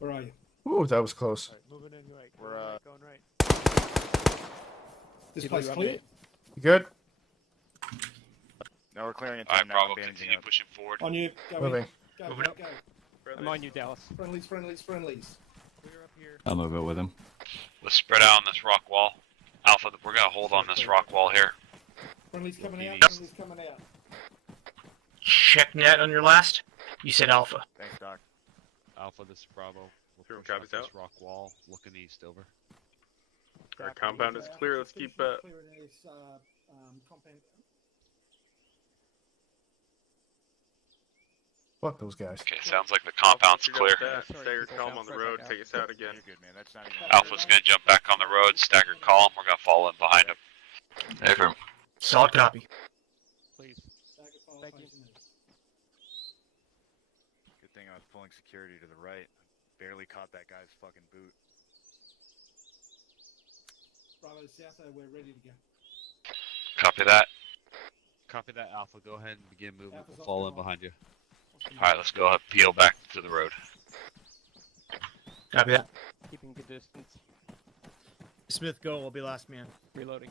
Where are you? Ooh, that was close. Moving in right. We're going right. This place clear? You good? No, we're clearing it. Alright, Bravo, continue pushing forward. On you. Go Moving. in. Go, Moving go, up. go. I'm on you, Dallas. Friendlies. Clear up here. I'll move it with him. Let's spread out on this rock wall. Alpha, we're gonna hold on this rock wall here. Friendlies coming out. Friendlies coming out. Check net on your last. You said Alpha. Thanks, Doc. Alpha, this is Bravo. We'll push copies up out. this rock wall, looking east, over. Our compound is clear. Let's keep Clearing this, compound. Fuck those guys. Okay, sounds like the compound's clear. Staggered column on the road. Take us out again. You're good, man. That's not even. Alpha's gonna jump back on the road, staggered column, we're gonna fall in behind him. A-Firm. Solid copy. Please. Thank you. Good thing I was pulling security to the right. Barely caught that guy's fucking boot. Bravo South, we're ready to go. Copy that. Copy that, Alpha. Go ahead and begin moving. Alpha's We'll fall off in the behind you. Alright, let's go ahead, peel back to the road. Copy that. Keeping good distance. Smith, go. I'll be last man. Reloading.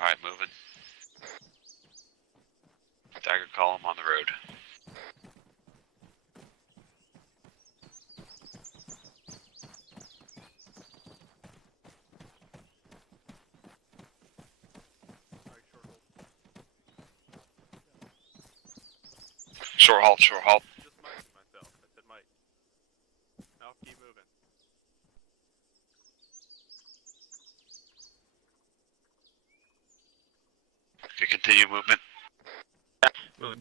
Alright, moving. Staggered column on the road. Short halt, short halt. Just micing myself. I said Mike. Now keep moving. Okay, continue movement. Moving.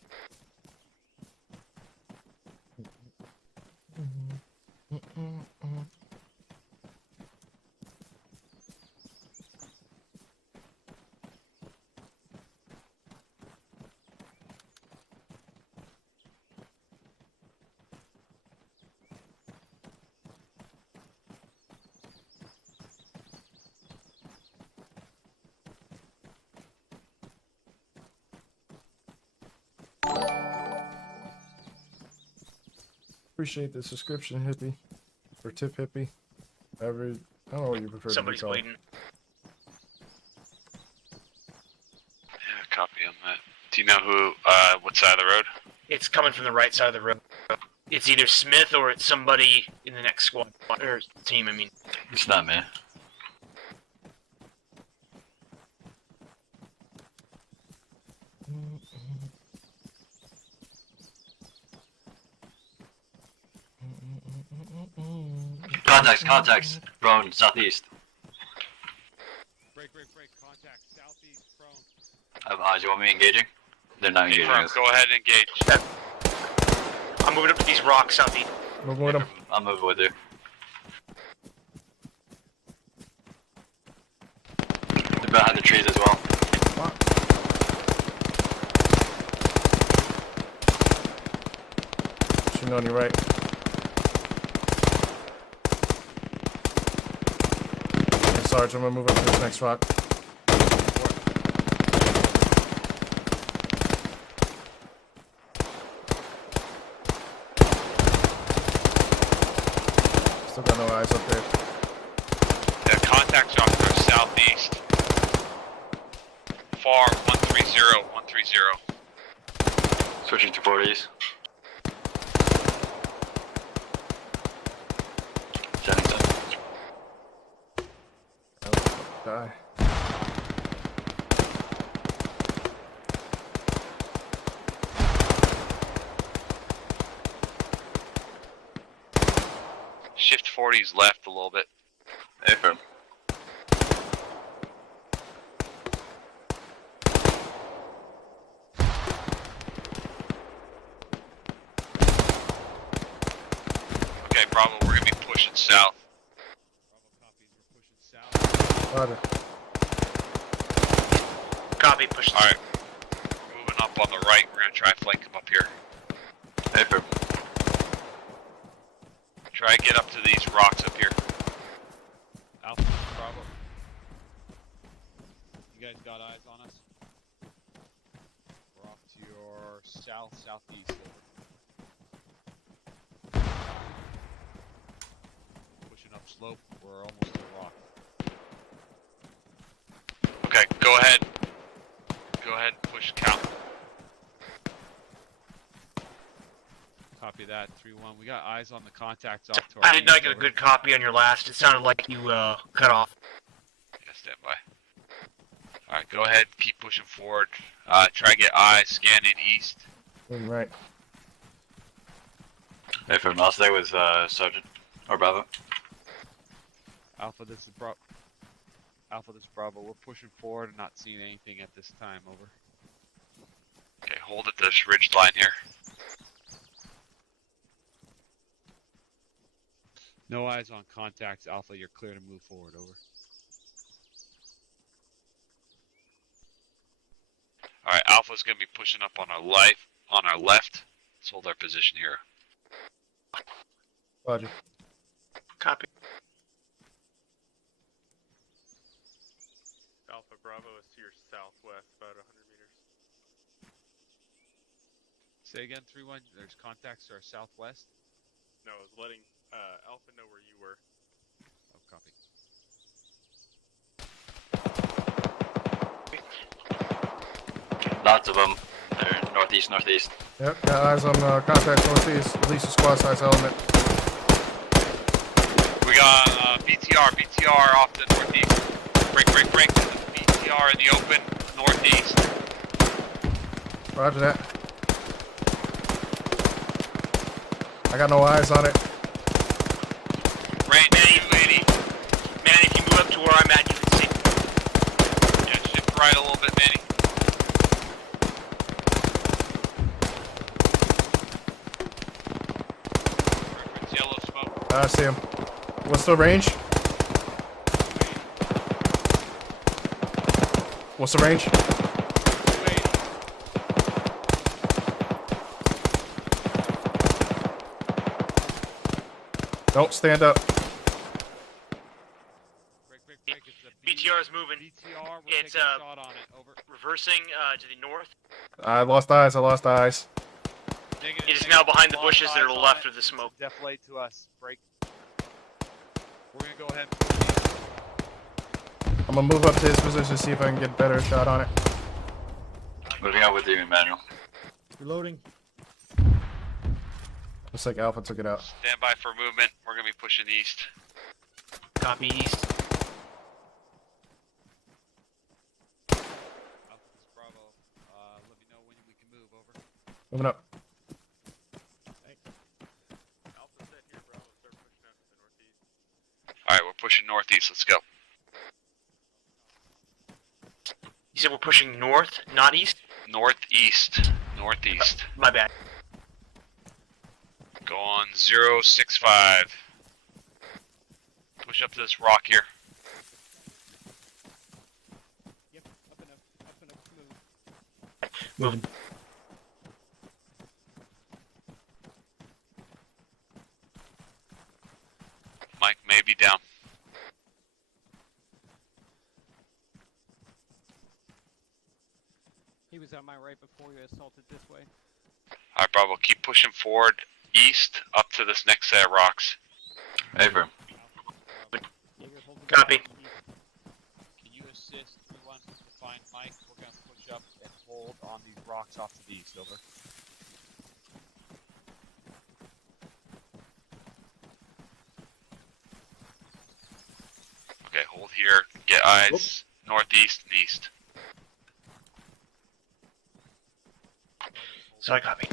Appreciate the subscription, hippie. Or tip hippie. Whatever. I don't know what you prefer Somebody's to be called. waiting. Yeah, copy on that. Do you know who, what side of the road? It's coming from the right side of the road. It's either Smith or it's somebody in the next squad or team. I mean, It's not me. Contacts. Prone, southeast. Break. Contact southeast prone. I have eyes. You want me engaging? They're not engaging us. Go ahead and engage. I'm moving up to these rocks southeast. Moving with them. I'm moving with you. They're behind the trees as well. Shooting on your right. Hey, Sarge, I'm gonna move up to this next rock. Still got no eyes up there. The contacts off to our southeast. Far 130. Switching to 40s. Die. Shift 40s left a little bit. Affirm. Okay, Bravo, we're gonna be pushing south. Roger. Copy, push. Alright. Moving up on the right, we're gonna try and flank them up here. Affirm. Try and get up to these rocks up here. Alpha, Bravo. You guys got eyes on us? We're off to your southeast. Pushing up slope. We're almost to the rock. Okay, go ahead. Go ahead and push count. Copy that, 3-1. We got eyes on the contacts off to our I did not east, get a over. good copy on your last. It sounded like you cut off. Yeah, stand by. Alright, go ahead, keep pushing forward. Try and get eyes scanning east. Moving right. Affirm. I'll stay with Sergeant. Or Bravo. Alpha, this is Bravo. We're pushing forward and not seeing anything at this time. Over. Okay, hold at this ridge line here. No eyes on contacts. Alpha, you're clear to move forward. Over. Alright, Alpha's gonna be pushing up on our left. Let's hold our position here. Roger. Copy. Alpha Bravo is to your southwest, about 100 meters. Say again, 3-1. There's contacts to our southwest. No, I was letting Alpha know where you were. Oh, copy. Lots of them. They're northeast. Yep, got eyes on contacts northeast. Release a squad size element. We got BTR off to northeast. Break. BTR in the open, northeast. Roger that. I got no eyes on it. Range 280. Man, if you move up to where I'm at, you can see. Yeah, shift right a little bit, Manny. Reference yellow smoke. I see him. What's the range? What's the range? Don't stand up. BTR is moving. It's reversing to the north. I lost eyes. It is now behind the bushes that are to the left of the smoke. Deflate to us. Break. We're gonna go ahead and push. I'm gonna move up to his position, see if I can get a better shot on it. Moving out with you, Emanuel. Reloading. Looks like Alpha took it out. Stand by for movement. We're gonna be pushing east. Copy east. Alpha Bravo. Let me know when we can move. Over. Moving up. Alpha set here, Bravo. Start pushing out to the northeast. northeast. Let's go. You said we're pushing north, not east? Northeast. Northeast. My bad. Go on 065. Push up to this rock here. Moving. Mike may be down. He was on my right before you assaulted this way. Alright, Bravo, keep pushing forward east up to this next set of rocks. Affirm. Copy. Can you assist everyone to find Mike? We're going to push up and hold on these rocks off to the east, over. Okay, hold here. Get eyes northeast and east. So I copy.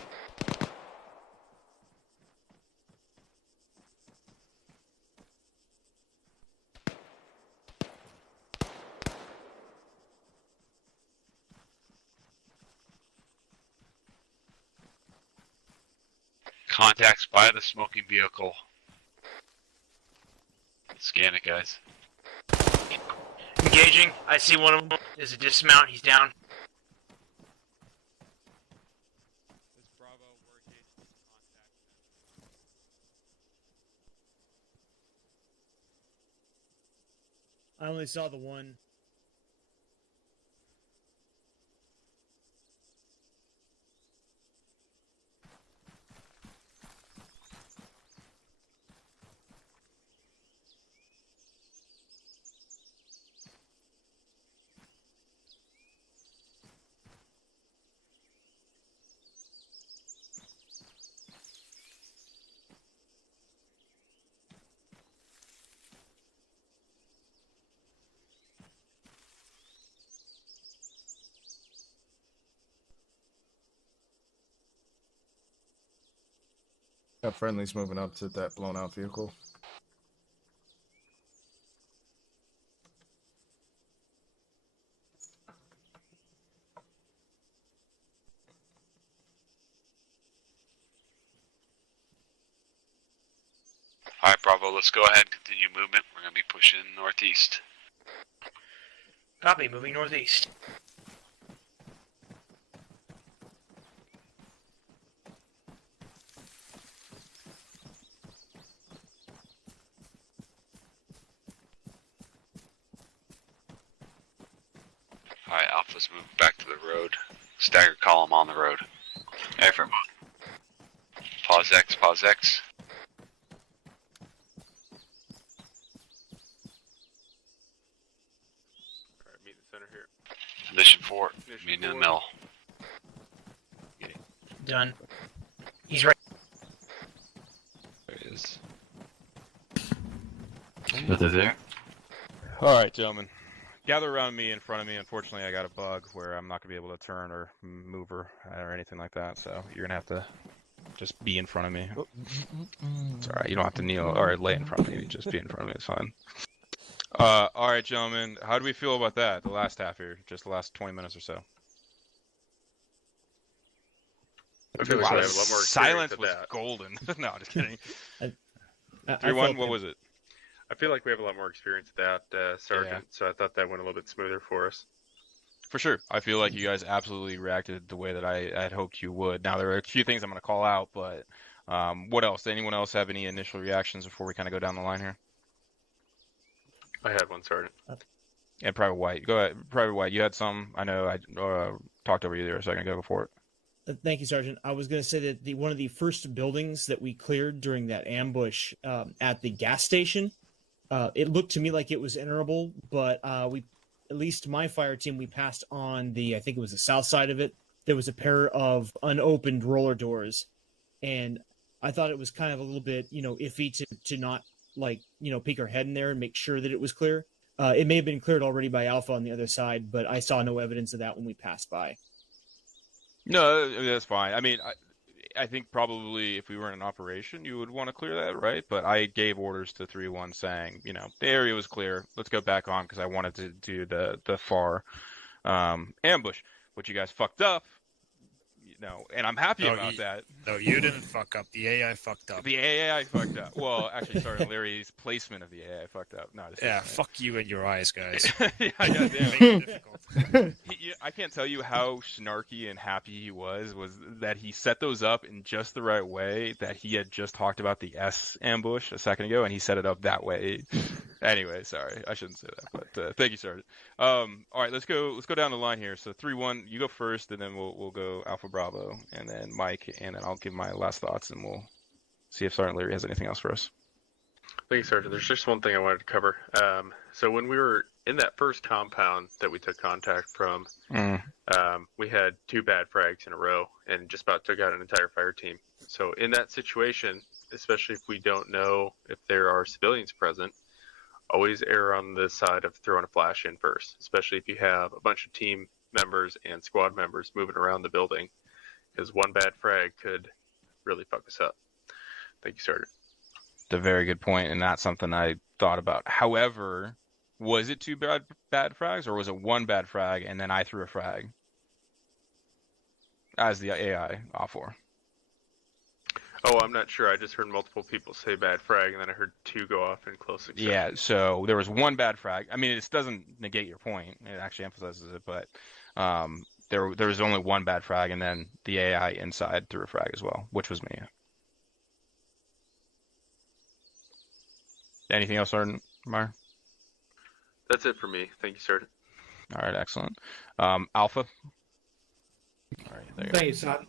Contacts by the smoking vehicle. Scan it, guys. Engaging. I see one of them. There's a dismount. He's down. I only saw the one. Got friendlies moving up to that blown out vehicle. Alright, Bravo, let's go ahead and continue movement. We're going to be pushing northeast. Copy. Moving northeast. Alright, Alpha's moving back to the road. Stagger column on the road. Affirm. Pause X, pause X. Alright, meet in the center here. Condition 4. Meet in the middle. Done. He's right. There he is. There. Alright, gentlemen. Gather around me, in front of me. Unfortunately, I got a bug where I'm not going to be able to turn or move or anything like that, so you're going to have to just be in front of me. It's alright, you don't have to kneel or lay in front of me, just be in front of me, it's fine. Alright, gentlemen, how do we feel about that, the last half here, just the last 20 minutes or so? I feel like we have a lot more Silence experience was at that. golden. No, just kidding. I 3-1, what was it? I feel like we have a lot more experience at that, Sergeant, so I thought that went a little bit smoother for us. For sure. I feel like you guys absolutely reacted the way that I had hoped you would. Now, there are a few things I'm going to call out, but what else? Anyone else have any initial reactions before we kind of go down the line here? I had one, Sergeant. And Private White. Go ahead. Private White, you had some. I know I talked over you there a second ago before it. Thank you, Sergeant. I was going to say that one of the first buildings that we cleared during that ambush at the gas station, it looked to me like it was inoperable, but we, at least my fire team, we passed on I think it was the south side of it. There was a pair of unopened roller doors, and I thought it was kind of a little bit, iffy to not peek our head in there and make sure that it was clear. It may have been cleared already by Alpha on the other side, but I saw no evidence of that when we passed by. No, that's fine. I mean, I think probably if we were in an operation, you would want to clear that, right? But I gave orders to 3-1 saying, you know, the area was clear. Let's go back on because I wanted to do the far ambush, which you guys fucked up. You know, and I'm happy about that. No, you didn't fuck up. The AI fucked up. The AI fucked up. Well, actually, sorry, Larry's placement of the AI fucked up. No, yeah, fuck you and your eyes, guys. Yeah, goddamn. I can't tell you how snarky and happy he was that he set those up in just the right way, that he had just talked about the S ambush a second ago, and he set it up that way. Anyway, sorry, I shouldn't say that, but thank you, Sergeant. All right, let's go down the line here. So 3-1, you go first, and then we'll go Alpha Bravo, and then Mike, and then I'll give my last thoughts, and we'll see if Sergeant Larry has anything else for us. Thank you, Sergeant. There's just one thing I wanted to cover. So when we were in that first compound that we took contact from, we had 2 bad frags in a row and just about took out an entire fire team. So in that situation, especially if we don't know if there are civilians present, always err on the side of throwing a flash in first, especially if you have a bunch of team members and squad members moving around the building, because one bad frag could really fuck us up. Thank you, Sergeant. A very good point, and that's something I thought about. However, was it 2 bad frags, or was it 1 bad frag and then I threw a frag as the AI off for? Oh, I'm not sure. I just heard multiple people say bad frag, and then I heard 2 go off in close succession. Yeah, so there was 1 bad frag. I mean, this doesn't negate your point. It actually emphasizes it, but there was only 1 bad frag, and then the AI inside threw a frag as well, which was me. Anything else, Sergeant Meyer? That's it for me. Thank you, Sergeant. All right, excellent. Alpha? All right, there you Thank you, Sergeant.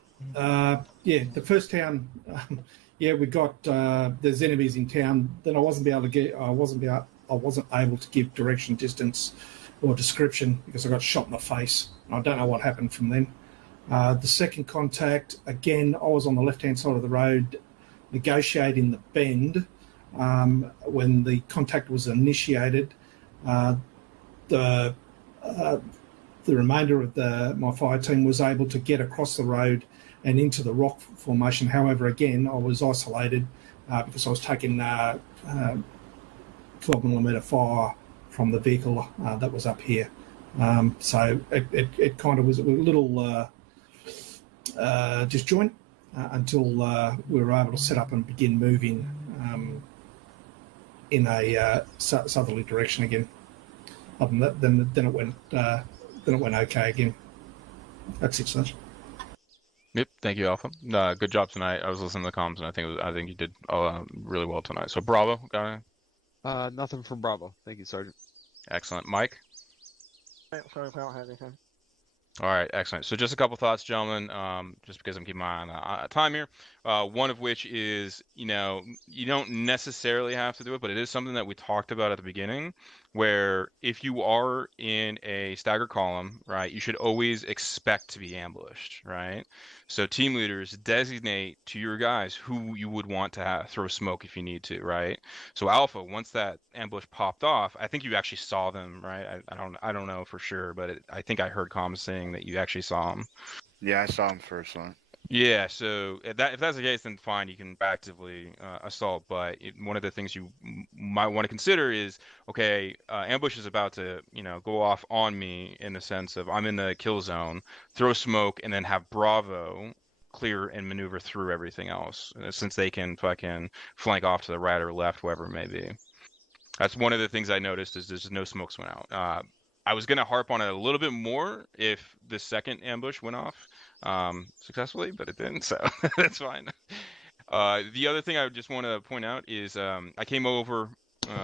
Yeah, the first town, we got there's enemies in town. Then I wasn't able to give direction, distance, or description because I got shot in the face. I don't know what happened from then. The second contact, again, I was on the left-hand side of the road, negotiating the bend. When the contact was initiated, the remainder of my fire team was able to get across the road and into the rock formation. However, again, I was isolated because I was taking 12mm fire from the vehicle that was up here. So it kind of was a little disjoint until we were able to set up and begin moving in a southerly direction again. Other than that, then it went okay again. That's it, Sergeant. Yep, thank you, Alpha. Good job tonight. I was listening to the comms, and I think you did really well tonight. So Bravo, got it? Nothing from Bravo. Thank you, Sergeant. Excellent. Mike? Sorry, I don't have anything. All right, excellent. So just a couple thoughts, gentlemen, just because I'm keeping my eye on time here. One of which is, you don't necessarily have to do it, but it is something that we talked about at the beginning, where if you are in a stagger column, right, you should always expect to be ambushed, right? So team leaders designate to your guys who you would want to throw smoke if you need to, right? So Alpha, once that ambush popped off, I think you actually saw them, right? I don't know for sure, but I think I heard comms saying that you actually saw them. Yeah, I saw him first one. Yeah, so if that's the case, then fine, you can actively assault. But one of the things you might want to consider is, okay, ambush is about to, go off on me in the sense of I'm in the kill zone, throw smoke, and then have Bravo clear and maneuver through everything else, since they can fucking flank off to the right or left, wherever it may be. That's one of the things I noticed is there's no smokes went out. I was going to harp on it a little bit more if the second ambush went off successfully, but it didn't, so that's fine. The other thing I just want to point out is I came over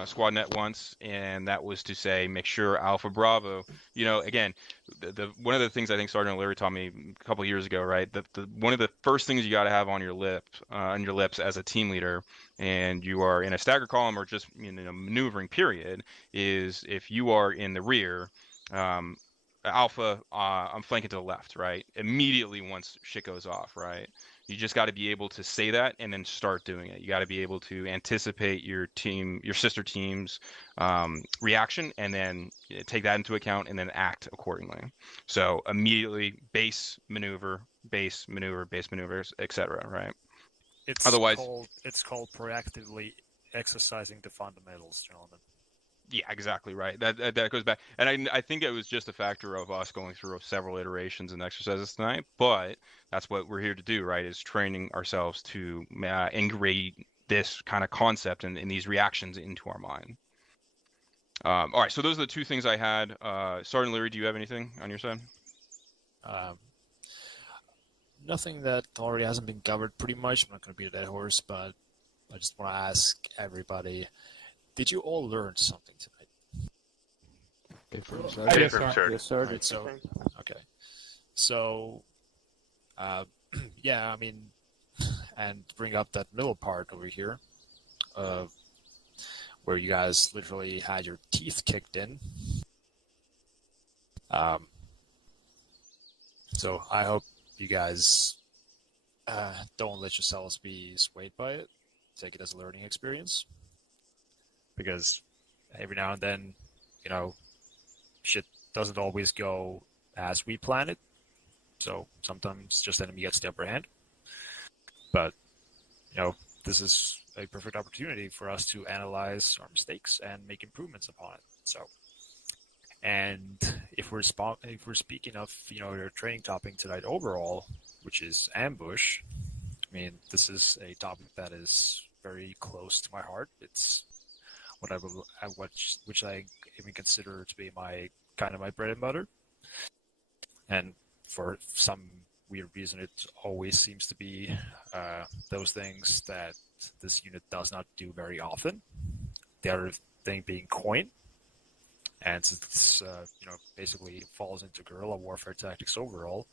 Squad Net once, and that was to say make sure Alpha Bravo, again, one of the things I think Sergeant Larry taught me a couple years ago, right? One of the first things you got to have on your lips as a team leader, and you are in a stagger column or just maneuvering period, is if you are in the rear, Alpha, I'm flanking to the left, right? Immediately once shit goes off, right? You just got to be able to say that and then start doing it. You got to be able to anticipate your sister team's reaction, and then take that into account and then act accordingly. So immediately base maneuver, etc. Right? It's called proactively exercising the fundamentals, gentlemen. Yeah, exactly right. That goes back, and I think it was just a factor of us going through several iterations and exercises tonight. But that's what we're here to do, right? Is training ourselves to integrate this kind of concept and these reactions into our mind. All right, so those are the two things I had. Sergeant Leary, do you have anything on your side? Nothing that already hasn't been covered pretty much. I'm not going to beat a dead horse, but I just want to ask everybody, did you all learn something tonight? Yes, sir. Right, so, okay. So, yeah, I mean, and bring up that middle part over here, where you guys literally had your teeth kicked in. So I hope you guys don't let yourselves be swayed by it. Take it as a learning experience. Because every now and then, you know, shit doesn't always go as we plan it. So sometimes just enemy gets the upper hand. But, you know, this is a perfect opportunity for us to analyze our mistakes and make improvements upon it. So, and if we're speaking of, you know, your training topic tonight overall, which is ambush, I mean, this is a topic that is very close to my heart. It's which I even consider to be my bread and butter. And for some weird reason, it always seems to be those things that this unit does not do very often. The other thing being coin, and since it's you know, basically falls into guerrilla warfare tactics overall,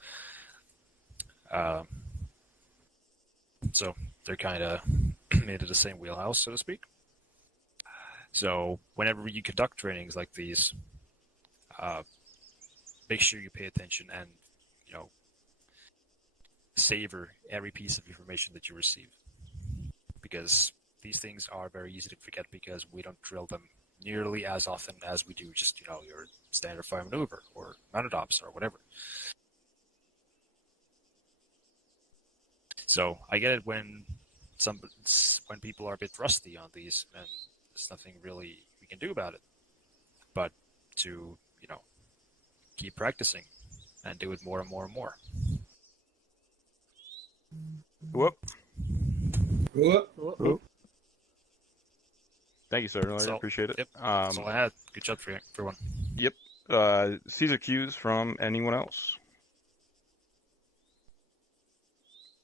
so they're kind of into the same wheelhouse, so to speak. So whenever you conduct trainings like these, make sure you pay attention and, you know, savor every piece of information that you receive. Because these things are very easy to forget because we don't drill them nearly as often as we do just, you know, your standard fire maneuver or mounted ops or whatever. So I get it when people are a bit rusty on these, and there's nothing really we can do about it. But to, you know, keep practicing and do it more and more and more. Whoop. Whoop. Whoop. Thank you, sir. I appreciate it. Yep. That's all I had. Good job for everyone. Yep. Caesar cues from anyone else?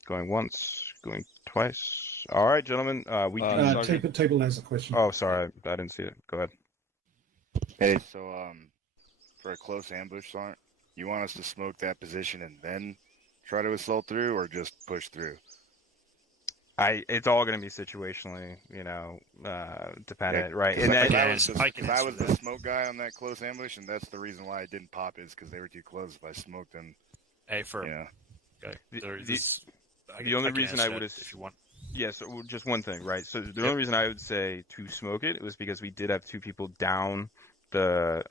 Going once, going twice. All right, gentlemen. Table has a question. Oh, sorry, I didn't see it. Go ahead. Hey, so for a close ambush, Sergeant, you want us to smoke that position and then try to assault through, or just push through? It's all going to be situationally, you know, dependent, Yeah, right? And that, I was the smoke guy on that close ambush, and that's the reason why I didn't pop is because they were too close. If I smoked them, yeah. Okay. The only reason I would have, if you want, yes, yeah, so just one thing, right? So the only reason I would say to smoke it was because we did have two people down the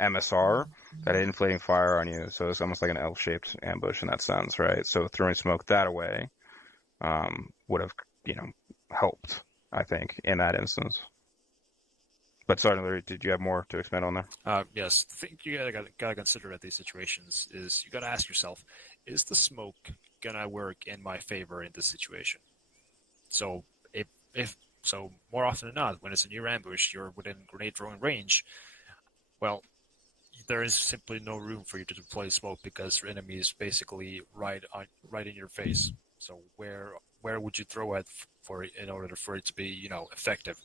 MSR that had inflating fire on you, so it's almost like an L-shaped ambush in that sense, right? So throwing smoke that away would have, you know, helped, I think, in that instance. But Sergeant Leary, did you have more to expand on there? Yes, the thing you gotta consider at these situations is you gotta ask yourself, is the smoke gonna work in my favor in this situation? So if so, more often than not, when it's a near ambush, you're within grenade throwing range. Well, there is simply no room for you to deploy smoke because your enemy is basically right in your face. So where would you throw it in order for it to be, you know, effective?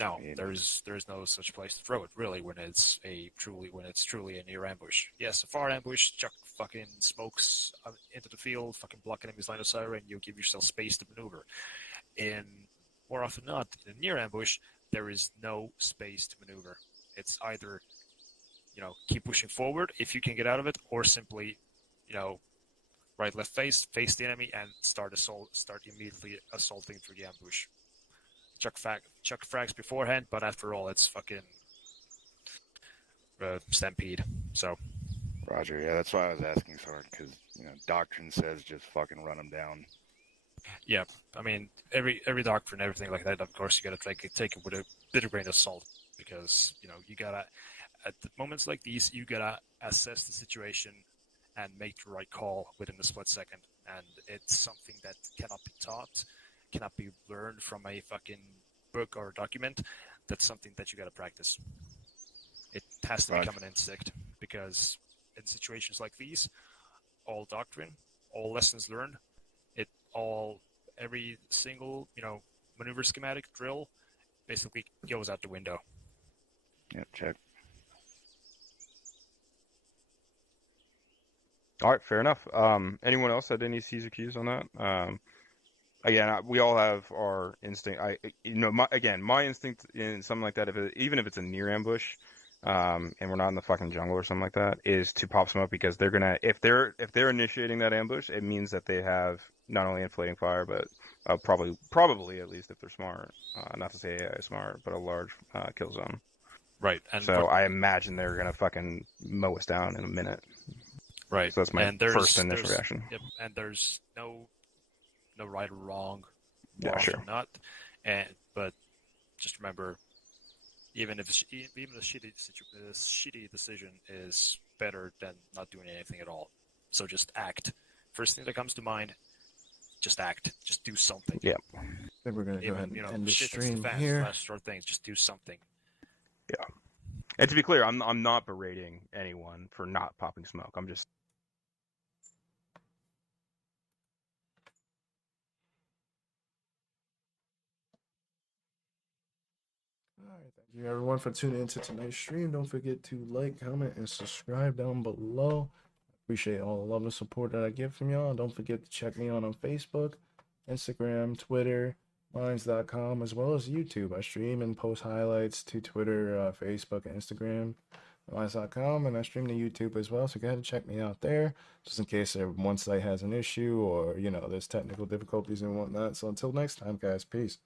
No, there's no such place to throw it really when it's truly a near ambush. Yes, a far ambush, chuck fucking smokes into the field, fucking block enemy's line of sight, and you give yourself space to maneuver. In more often than not, in a near ambush, there is no space to maneuver. It's either, you know, keep pushing forward if you can get out of it, or simply, you know, right, left face the enemy, and start immediately assaulting through the ambush. Chuck frags beforehand, but after all, it's fucking stampede. So. Roger. Yeah, that's why I was asking, Sarge, because doctrine says just fucking run them down. Yeah, I mean every doctrine, everything like that. Of course, you gotta take it with a bit of grain of salt, because you gotta at moments like these, you gotta assess the situation and make the right call within a split second. And it's something that cannot be taught, cannot be learned from a fucking book or document. That's something that you gotta practice. It has to become an instinct, because in situations like these, all doctrine, all lessons learned, every single maneuver schematic drill basically goes out the window. Yep, check. All right, fair enough. Anyone else had any C's or Q's on that? Again, we all have our instinct. My instinct in something like that, even if it's a near ambush, and we're not in the fucking jungle or something like that, is to pop smoke, because they're gonna, if they're initiating that ambush, it means that they have not only inflating fire, but probably at least if they're smart, not to say AI is smart, but a large kill zone. Right. And so I imagine they're gonna fucking mow us down in a minute. Right. So that's my first initial reaction. Yep. And there's no right or wrong. Yeah, sure. But just remember, even a shitty decision is better than not doing anything at all. So just act. First thing that comes to mind, just act. Just do something. Yeah. I think we're gonna go ahead and end the stream fast, here. Last short things, just do something. Yeah. And to be clear, I'm not berating anyone for not popping smoke. I'm just. All right, thank you everyone for tuning into tonight's stream. Don't forget to like, comment, and subscribe down below. Appreciate all the love and support that I get from y'all. And don't forget to check me out on Facebook, Instagram, Twitter, Minds.com, as well as YouTube. I stream and post highlights to Twitter, Facebook, and Instagram, Minds.com, and I stream to YouTube as well. So go ahead and check me out there, just in case one site has an issue or there's technical difficulties and whatnot. So until next time, guys, peace.